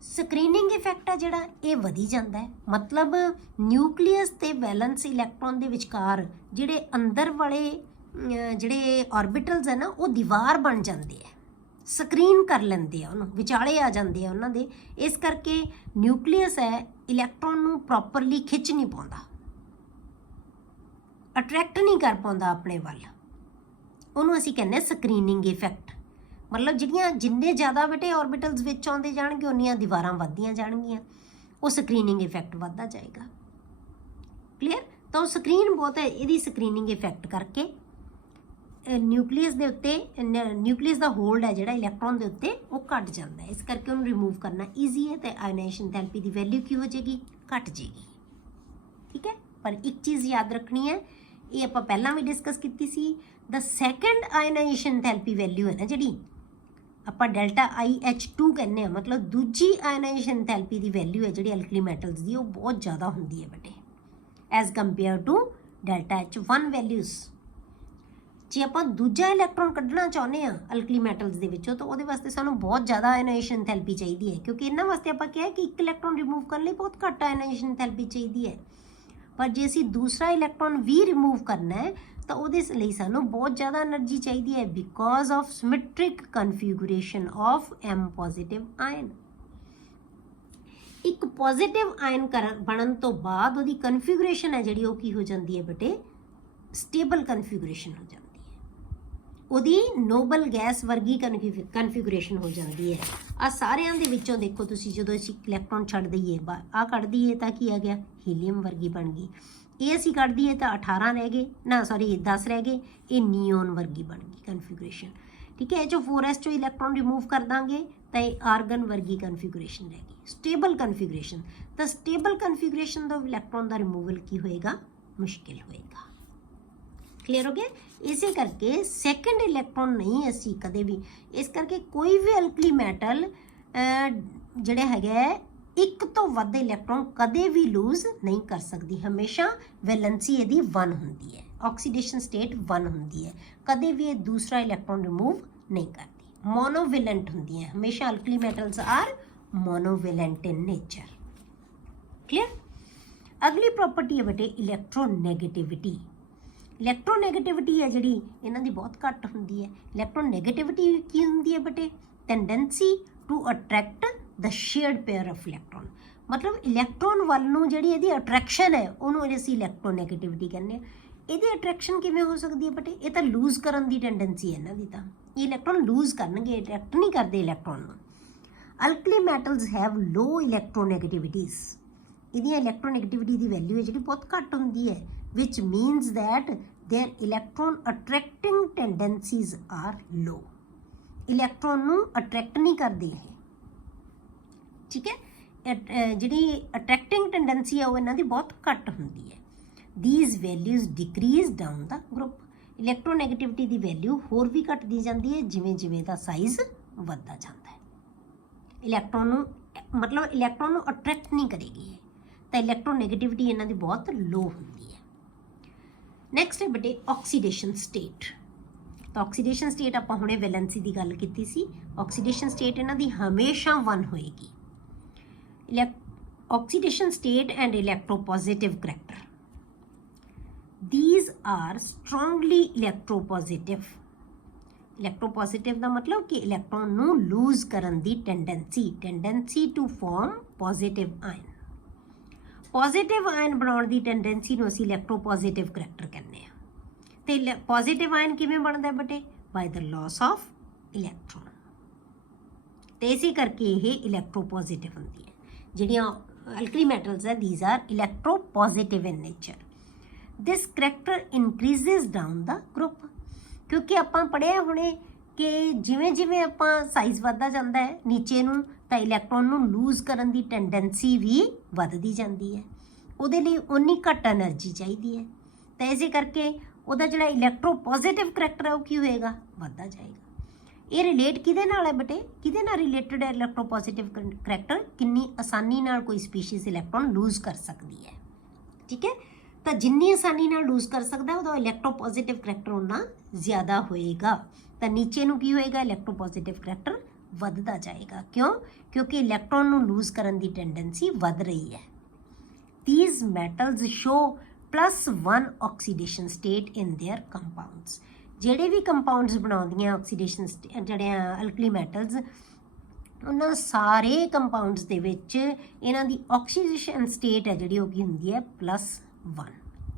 screening effect ਹੈ ਜਿਹੜਾ ਇਹ ਵਧੀ ਜਾਂਦਾ ਹੈ। ਮਤਲਬ ਨਿਊਕਲੀਅਸ ਤੇ ਵੈਲੈਂਸ ਇਲੈਕਟ੍ਰੋਨ ਦੇ ਵਿਚਕਾਰ ਜਿਹੜੇ ਅੰਦਰ ਵਾਲੇ ਜਿਹੜੇ ਆਰਬਿਟਲਸ ਹੈ ਨਾ, ਉਹ ਦੀਵਾਰ ਬਣ ਜਾਂਦੇ ਆ, ਸਕਰੀਨ ਕਰ ਲੈਂਦੇ ਆ ਉਹਨੂੰ, ਵਿਚਾਲੇ ਆ ਜਾਂਦੇ ਆ ਉਹਨਾਂ ਦੇ। ਇਸ ਕਰਕੇ ਨਿਊਕਲੀਅਸ ਹੈ ਇਲੈਕਟ੍ਰੋਨ ਨੂੰ ਪ੍ਰੋਪਰਲੀ ਖਿੱਚ ਨਹੀਂ ਪਾਉਂਦਾ, ਅਟਰੈਕਟ ਨਹੀਂ ਕਰ ਪਾਉਂਦਾ ਆਪਣੇ ਵੱਲ। ਉਹਨੂੰ ਅਸੀਂ ਕਹਿੰਦੇ ਸਕਰੀਨਿੰਗ ਇਫੈਕਟ। ਮਤਲਬ ਜਿੰਨੇ ਜ਼ਿਆਦਾ ਬੇਟੇ ਆਰਬਿਟਲਸ ਵਿੱਚ ਆਉਂਦੇ ਜਾਣਗੇ ਉਨੀਆਂ ਦੀਵਾਰਾਂ ਵੱਧਦੀਆਂ ਜਾਣਗੀਆਂ, ਉਹ ਸਕਰੀਨਿੰਗ ਇਫੈਕਟ ਵੱਧਦਾ ਜਾਏਗਾ। ਕਲੀਅਰ? ਤਾਂ ਉਹ ਸਕਰੀਨ ਬਹੁਤ ਹੈ, ਇਹਦੀ ਸਕਰੀਨਿੰਗ ਇਫੈਕਟ ਕਰਕੇ ਨਿਊਕਲੀਅਸ ਦੇ ਉੱਤੇ, ਨਿਊਕਲੀਅਸ ਦਾ ਹੋਲਡ ਹੈ ਜਿਹੜਾ ਇਲੈਕਟ੍ਰੋਨ ਦੇ ਉੱਤੇ, ਉਹ ਘਟ ਜਾਂਦਾ ਹੈ। ਇਸ ਕਰਕੇ ਉਹਨੂੰ ਰਿਮੂਵ ਕਰਨਾ ਈਜ਼ੀ ਹੈ, ਤੇ ਆਇਨਾਈਜੇਸ਼ਨ ਥੈਰੇਪੀ ਦੀ ਵੈਲਿਊ ਕੀ ਹੋ ਜਾਏਗੀ, ਘਟ ਜਾਏਗੀ। ਠੀਕ ਹੈ, ਪਰ ਇੱਕ ਚੀਜ਼ ਯਾਦ ਰੱਖਣੀ ਹੈ, ਇਹ ਆਪਾਂ ਪਹਿਲਾਂ ਵੀ ਡਿਸਕਸ ਕੀਤੀ ਸੀ। ਦਾ ਸੈਕੰਡ ਆਇਨਾਈਜੇਸ਼ਨ ਥੈਰੇਪੀ ਵੈਲਿਊ ਹੈ ਨਾ ਜਿਹੜੀ ਆਪਾਂ ਡੈਲਟਾ IH2 ਕਹਿੰਦੇ ਆ, ਮਤਲਬ ਦੂਜੀ ਆਇਨਾਈਜੇਸ਼ਨ ਥੈਰੇਪੀ ਦੀ ਵੈਲਿਊ ਹੈ ਜਿਹੜੀ ਐਲਕਲੀ ਮੈਟਲਸ ਦੀ, ਉਹ ਬਹੁਤ ਜ਼ਿਆਦਾ ਹੁੰਦੀ ਹੈ ਬੇਟੇ, as compare to delta H1 values. ਜੇ ਆਪਾਂ ਦੂਜਾ ਇਲੈਕਟ੍ਰੋਨ ਕੱਢਣਾ ਚਾਹੁੰਦੇ ਹਾਂ ਅਲਕਲੀ ਮੈਟਲਸ ਦੇ ਵਿੱਚੋਂ, ਤਾਂ ਉਹਦੇ ਵਾਸਤੇ ਸਾਨੂੰ ਬਹੁਤ ਜ਼ਿਆਦਾ ਆਇਨਾਈਜੇਸ਼ਨ ਥੈਰੇਪੀ ਚਾਹੀਦੀ ਹੈ, ਕਿਉਂਕਿ ਇਹਨਾਂ ਵਾਸਤੇ ਆਪਾਂ ਕਿਹਾ ਕਿ ਇੱਕ ਇਲੈਕਟ੍ਰੋਨ ਰਿਮੂਵ ਕਰਨ ਲਈ ਬਹੁਤ ਘੱਟ ਆਇਨਾਈਜੇਸ਼ਨ ਥੈਰੇਪੀ ਚਾਹੀਦੀ ਹੈ। ਪਰ ਜੇ ਅਸੀਂ ਦੂਸਰਾ ਇਲੈਕਟ੍ਰੋਨ ਵੀ ਰਿਮੂਵ ਕਰਨਾ ਹੈ ਤਾਂ ਉਹਦੇ ਲਈ ਸਾਨੂੰ ਬਹੁਤ ਜ਼ਿਆਦਾ એનર્ਜੀ ਚਾਹੀਦੀ ਹੈ, because of symmetric configuration of M positive ion. ਇੱਕ ਪੋਜ਼ਿਟਿਵ ਆਇਨ ਬਣਨ ਤੋਂ ਬਾਅਦ ਉਹਦੀ ਕਨਫਿਗੂਰੇਸ਼ਨ ਹੈ ਜਿਹੜੀ, ਉਹ ਕੀ ਹੋ ਜਾਂਦੀ ਹੈ ਬੇਟੇ, ਸਟੇਬਲ ਕਨਫਿਗੂਰੇਸ਼ਨ ਹੋ ਜਾਂਦੀ ਹੈ, ਉਹਦੀ ਨੋਬਲ ਗੈਸ ਵਰਗੀ ਕਨਫਿਗੂਰੇਸ਼ਨ ਹੋ ਜਾਂਦੀ ਹੈ। ਆ ਸਾਰਿਆਂ ਦੇ ਵਿੱਚੋਂ ਦੇਖੋ ਤੁਸੀਂ, ਜਦੋਂ ਅਸੀਂ ਇਲੈਕਟ੍ਰੋਨ ਛੱਡ ਦਈਏ, ਆ ਕੱਢ ਦਈਏ ਤਾਂ ਕੀ ਆ ਗਿਆ, ਹੀਲੀਅਮ ਵਰਗੀ ਬਣ ਗਈ। ਇਹ ਅਸੀਂ ਕੱਢ ਦਈਏ ਤਾਂ 18 ਰਹਿ ਗਏ, 10 ਰਹਿ ਗਏ, ਇਹ ਨਿਓਨ ਵਰਗੀ ਬਣ ਗਈ ਕਨਫਿਗੂਰੇਸ਼ਨ। ਠੀਕ ਹੈ, ਇਹ 'ਚੋਂ 4s 'ਚੋਂ ਇਲੈਕਟ੍ਰੋਨ ਰਿਮੂਵ ਕਰ ਦਾਂਗੇ ਤਾਂ ਇਹ ਆਰਗਨ ਵਰਗੀ ਕਨਫਿਗੂਰੇਸ਼ਨ ਰਹਿ ਗਈ, ਸਟੇਬਲ ਕਨਫਿਗੂਰੇਸ਼ਨ। ਤਾਂ ਸਟੇਬਲ ਕਨਫਿਗੂਰੇਸ਼ਨ ਤੋਂ ਇਲੈਕਟ੍ਰੋਨ ਦਾ ਰਿਮੂਵਲ ਕੀ ਹੋਏਗਾ, ਮੁਸ਼ਕਿਲ ਹੋਏਗਾ। ਕਲੀਅਰ ਹੋ ਗਿਆ? ਇਸੇ ਕਰਕੇ ਸੈਕੰਡ ਇਲੈਕਟ੍ਰੋਨ ਨਹੀਂ ਅਸੀਂ ਕਦੇ ਵੀ, ਇਸ ਕਰਕੇ ਕੋਈ ਵੀ ਅਲਕਲੀ ਮੈਟਲ ਜਿਹੜੇ ਹੈਗੇ ਇੱਕ ਤੋਂ ਵੱਧ ਇਲੈਕਟ੍ਰੋਨ ਕਦੇ ਵੀ ਲੂਜ਼ ਨਹੀਂ ਕਰ ਸਕਦੀ। ਹਮੇਸ਼ਾ ਵੈਲੈਂਸੀ ਇਹਦੀ 1 ਹੁੰਦੀ ਹੈ, ਆਕਸੀਡੇਸ਼ਨ ਸਟੇਟ 1 ਹੁੰਦੀ ਹੈ, ਕਦੇ ਵੀ ਇਹ ਦੂਸਰਾ ਇਲੈਕਟ੍ਰੋਨ ਰਿਮੂਵ ਨਹੀਂ ਕਰਦੀ। ਮੋਨੋਵੈਲੈਂਟ ਹੁੰਦੀ ਹੈ ਹਮੇਸ਼ਾ, ਅਲਕਲੀ ਮੈਟਲਸ ਆਰ ਮੋਨੋਵੈਲੈਂਟ ਇਨ ਨੇਚਰ। ਕਲੀਅਰ? ਅਗਲੀ ਪ੍ਰੋਪਰਟੀ ਹੈ ਬੇਟੇ ਇਲੈਕਟ੍ਰੋਨੈਗੇਟਿਵਿਟੀ। ਇਲੈਕਟ੍ਰੋਨੈਗੇਟਿਵਿਟੀ ਹੈ ਜਿਹੜੀ ਇਹਨਾਂ ਦੀ ਬਹੁਤ ਘੱਟ ਹੁੰਦੀ ਹੈ। ਇਲੈਕਟ੍ਰੋਨੈਗੇਟਿਵਿਟੀ ਕੀ ਹੁੰਦੀ ਹੈ ਬੇਟੇ, tendency to attract the shared pair of electron. ਮਤਲਬ ਇਲੈਕਟ੍ਰੋਨ ਵੱਲ ਨੂੰ ਜਿਹੜੀ ਇਹਦੀ ਅਟਰੈਕਸ਼ਨ ਹੈ ਉਹਨੂੰ ਅਸੀਂ ਇਲੈਕਟ੍ਰੋਨੈਗੇਟਿਵਿਟੀ ਕਹਿੰਦੇ ਹਾਂ। ਇਹਦੀ ਅਟਰੈਕਸ਼ਨ ਕਿਵੇਂ ਹੋ ਸਕਦੀ ਹੈ ਬੇਟੇ, ਇਹ ਤਾਂ ਲੂਜ਼ ਕਰਨ ਦੀ ਟੈਂਡੈਂਸੀ ਹੈ ਇਹਨਾਂ ਦੀ, ਤਾਂ ਇਹ ਇਲੈਕਟ੍ਰੋਨ ਲੂਜ਼ ਕਰਨਗੇ, ਅਟਰੈਕਟ ਨਹੀਂ ਕਰਦੇ ਇਲੈਕਟ੍ਰੋਨ ਨੂੰ। ਅਲਕਲੀ ਮੈਟਲਸ ਹੈਵ ਲੋ ਇਲੈਕਟ੍ਰੋਨੈਗੇਟਿਵਿਟੀਜ਼, ਇਹਦੀਆਂ ਇਲੈਕਟ੍ਰੋਨੈਗੇਟਿਵਿਟੀ ਦੀ ਵੈਲਿਊ ਹੈ ਜਿਹੜੀ ਬਹੁਤ ਘੱਟ ਹੁੰਦੀ ਹੈ, which means that their electron attracting tendencies are low। Electron ਨੂੰ ਅਟਰੈਕਟ ਨਹੀਂ ਕਰਦੇ ਇਹ। ਠੀਕ ਹੈ, ਜਿਹੜੀ ਅਟਰੈਕਟਿੰਗ ਟੈਂਡੈਂਸੀ ਹੈ ਉਹ ਇਹਨਾਂ ਦੀ ਬਹੁਤ ਘੱਟ ਹੁੰਦੀ ਹੈ। these values decrease down the group। ਇਲੈਕਟ੍ਰੋਨੈਗੇਟਿਵਿਟੀ the value ਹੋਰ ਵੀ ਘਟਦੀ ਜਾਂਦੀ ਹੈ ਜਿਵੇਂ ਜਿਵੇਂ ਦਾ ਸਾਈਜ਼ ਵੱਧਦਾ ਜਾਂਦਾ ਹੈ। ਇਲੈਕਟ੍ਰੋਨ ਨੂੰ ਮਤਲਬ ਇਲੈਕਟ੍ਰੋਨ ਨੂੰ ਅਟਰੈਕਟ ਨਹੀਂ ਕਰੇਗੀ, ਤਾਂ ਇਲੈਕਟ੍ਰੋਨੈਗੇਟਿਵਿਟੀ ਇਹਨਾਂ ਦੀ ਬਹੁਤ ਲੋ ਹੁੰਦੀ ਹੈ। ਨੈਕਸਟ ਹੈ ਬੇਟੇ ਆਕਸੀਡੇਸ਼ਨ ਸਟੇਟ। ਤਾਂ ਆਕਸੀਡੇਸ਼ਨ ਸਟੇਟ ਆਪਾਂ ਹੁਣੇ ਵੈਲੈਂਸੀ ਦੀ ਗੱਲ ਕੀਤੀ ਸੀ, ਆਕਸੀਡੇਸ਼ਨ ਸਟੇਟ ਇਹਨਾਂ ਦੀ ਹਮੇਸ਼ਾ 1 ਹੋਏਗੀ। Oxidation state and electropositive character, these are strongly electropositive electropositive ਦਾ ਮਤਲਬ ਕਿ ਇਲੈਕਟ੍ਰੋਨ ਨੂੰ ਲੂਜ਼ ਕਰਨ ਦੀ tendency to form positive ion. Positive ion ਬਣਾਉਣ ਦੀ ਟੈਂਡੈਂਸੀ ਨੂੰ ਅਸੀਂ ਇਲੈਕਟ੍ਰੋਪੋਜ਼ਿਟਿਵ ਕਰੈਕਟਰ ਕਹਿੰਦੇ ਹਾਂ। ਤੇ ਪੋਜ਼ਿਟਿਵ ਆਇਨ ਕਿਵੇਂ ਬਣਦਾ ਬੇਟੇ? ਬਾਈ ਦ ਲਾਸ ਆਫ ਇਲੈਕਟ੍ਰੋਨ। ਤੇ ਇਸੇ ਕਰਕੇ ਇਹ ਇਲੈਕਟ੍ਰੋਪੋਜ਼ਿਟਿਵ ਹੁੰਦੀ ਹੈ। ਜਿਹੜੀਆਂ alkali metals ਹੈ, these are electropositive in nature. This character increases down the group। ਕਿਉਂਕਿ ਆਪਾਂ ਪੜ੍ਹਿਆ ਹੁਣੇ ਕਿ ਜਿਵੇਂ ਜਿਵੇਂ ਆਪਾਂ ਸਾਈਜ਼ ਵੱਧਦਾ ਜਾਂਦਾ ਹੈ ਨੀਚੇ ਨੂੰ, ਤਾਂ ਇਲੈਕਟ੍ਰੋਨ ਨੂੰ ਲੂਜ਼ ਕਰਨ ਦੀ ਟੈਂਡੈਂਸੀ ਵੀ ਵੱਧਦੀ ਜਾਂਦੀ ਹੈ। ਉਹਦੇ ਲਈ ਉਨੀ ਘੱਟ એનર્ਜੀ ਚਾਹੀਦੀ ਹੈ, ਤਾਂ ਇਸੇ ਕਰਕੇ ਉਹਦਾ ਜਿਹੜਾ ਇਲੈਕਟ੍ਰੋਪੋਜ਼ਿਟਿਵ ਕਰੈਕਟਰ ਹੈ ਉਹ ਕੀ ਹੋਏਗਾ? ਵੱਧਦਾ ਜਾਏਗਾ। ਇਹ ਰਿਲੇਟ ਕਿਹਦੇ ਨਾਲ ਹੈ ਬੇਟੇ? ਕਿਹਦੇ ਨਾਲ ਰਿਲੇਟਡ ਹੈ ਇਲੈਕਟ੍ਰੋਪੋਜ਼ਿਟਿਵ ਕਰੈਕਟਰ? ਕਿੰਨੀ ਆਸਾਨੀ ਨਾਲ ਕੋਈ ਸਪੀਸ਼ੀਜ਼ ਇਲੈਕਟ੍ਰੋਨ ਲੂਜ਼ ਕਰ ਸਕਦੀ ਹੈ। ਠੀਕ ਹੈ, ਤਾਂ ਜਿੰਨੀ ਆਸਾਨੀ ਨਾਲ ਲੂਜ਼ ਕਰ ਸਕਦਾ ਉਹਦਾ ਇਲੈਕਟ੍ਰੋਪੋਜ਼ਿਟਿਵ ਕਰੈਕਟਰ ਉਨਾ ਜ਼ਿਆਦਾ ਹੋਏਗਾ। ਤਾਂ ਨੀਚੇ ਨੂੰ ਕੀ ਹੋਏਗਾ? ਇਲੈਕਟ੍ਰੋਪੋਜ਼ਿਟਿਵ ਕਰੈਕਟਰ ਵੱਧਦਾ ਜਾਏਗਾ। ਕਿਉਂ? ਕਿਉਂਕਿ ਇਲੈਕਟ੍ਰੋਨ ਨੂੰ ਲੂਜ਼ ਕਰਨ ਦੀ ਟੈਂਡੈਂਸੀ ਵੱਧ ਰਹੀ ਹੈ। These metals show +1 oxidation state in their compounds। ਜਿਹੜੇ ਵੀ ਕੰਪਾਊਂਡਸ ਬਣਾਉਂਦੀਆਂ ਆਕਸੀਡੇਸ਼ਨ ਜਿਹੜੇ ਅਲਕਲੀ ਮੈਟਲਸ, ਉਹਨਾਂ ਸਾਰੇ ਕੰਪਾਊਂਡਸ ਦੇ ਵਿੱਚ ਇਹਨਾਂ ਦੀ ਆਕਸੀਡੇਸ਼ਨ ਸਟੇਟ ਹੈ ਜਿਹੜੀ ਉਹ ਕੀ ਹੁੰਦੀ ਹੈ? +1।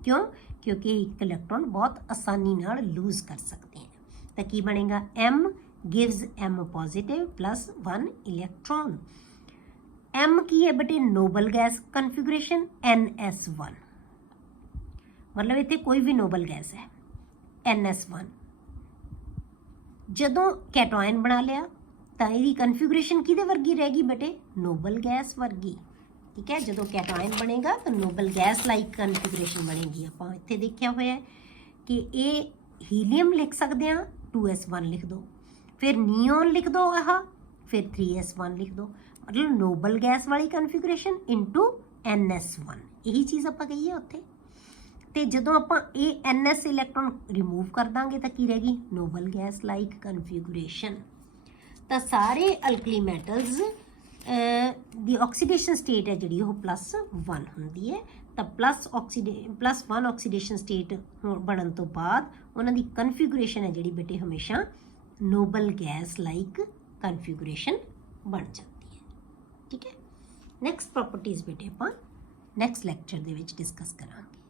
ਕਿਉਂ? ਕਿਉਂਕਿ ਇੱਕ ਇਲੈਕਟ੍ਰੋਨ ਬਹੁਤ ਆਸਾਨੀ ਨਾਲ ਲੂਜ਼ ਕਰ ਸਕਦੇ ਹੈ। ਤਾਂ ਕੀ ਬਣੇਗਾ? M gives M positive +1 electron. M ਕੀ ਹੈ ਬੇਟੇ? Noble gas configuration NS1। ਮਤਲਬ ਇੱਥੇ ਕੋਈ ਵੀ ਨੋਬਲ ਗੈਸ ਹੈ NS1। ਜਦੋਂ ਕੈਟਾਇਨ ਬਣਾ ਲਿਆ ਤਾਂ ਇਹਦੀ ਕਨਫਿਗਰੇਸ਼ਨ ਕਿਹਦੇ ਵਰਗੀ ਰਹੇਗੀ ਬੇਟੇ? ਨੋਬਲ ਗੈਸ ਵਰਗੀ। ਠੀਕ ਹੈ, ਜਦੋਂ ਕੈਟਾਇਨ ਬਣੇਗਾ ਤਾਂ ਨੋਬਲ ਗੈਸ ਲਾਈਕ ਕਨਫਿਗਰੇਸ਼ਨ ਬਣੇਗੀ। ਆਪਾਂ ਇੱਥੇ ਦੇਖਿਆ ਹੋਇਆ ਕਿ ਇਹ ਹੀਲੀਅਮ ਲਿਖ ਸਕਦੇ ਹਾਂ, 2s1 ਲਿਖ ਦਿਓ, ਫਿਰ ਨਿਓਨ ਲਿਖ ਦਿਓ ਆਹ, ਫਿਰ 3s1 ਲਿਖ ਦਿਓ। ਮਤਲਬ ਨੋਬਲ ਗੈਸ ਵਾਲੀ ਕਨਫਿਗਰੇਸ਼ਨ ਇਨਟੂ NS1, ਇਹੀ ਚੀਜ਼ ਆਪਾਂ ਕਹੀਏ ਉੱਥੇ। ਤੇ ਜਦੋਂ ਆਪਾਂ ਇਹ NS ਇਲੈਕਟ੍ਰੋਨ ਰਿਮੂਵ ਕਰ ਦਾਂਗੇ ਤਾਂ ਕੀ ਰਹੇਗੀ? Noble gas like configuration. ਤਾਂ ਸਾਰੇ ਅਲਕਲੀ ਮੈਟਲਸ ਦੀ ਆਕਸੀਡੇਸ਼ਨ ਸਟੇਟ ਹੈ ਜਿਹੜੀ ਉਹ +1 ਹੁੰਦੀ ਹੈ। ਤਾਂ +1 ਆਕਸੀਡੇਸ਼ਨ ਸਟੇਟ ਬਣਨ ਤੋਂ ਬਾਅਦ ਉਹਨਾਂ ਦੀ ਕਨਫਿਗਰੇਸ਼ਨ ਹੈ ਜਿਹੜੀ ਬੇਟੇ ਹਮੇਸ਼ਾ ਨੋਬਲ ਗੈਸ ਲਾਈਕ ਕਨਫਿਗਰੇਸ਼ਨ ਬਣ ਜਾਂਦੀ ਹੈ। ਠੀਕ ਹੈ, ਨੈਕਸਟ ਪ੍ਰੋਪਰਟੀਜ਼ ਬੇਟੇ ਆਪਾਂ ਨੈਕਸਟ ਲੈਕਚਰ ਦੇ ਵਿੱਚ ਡਿਸਕਸ ਕਰਾਂਗੇ।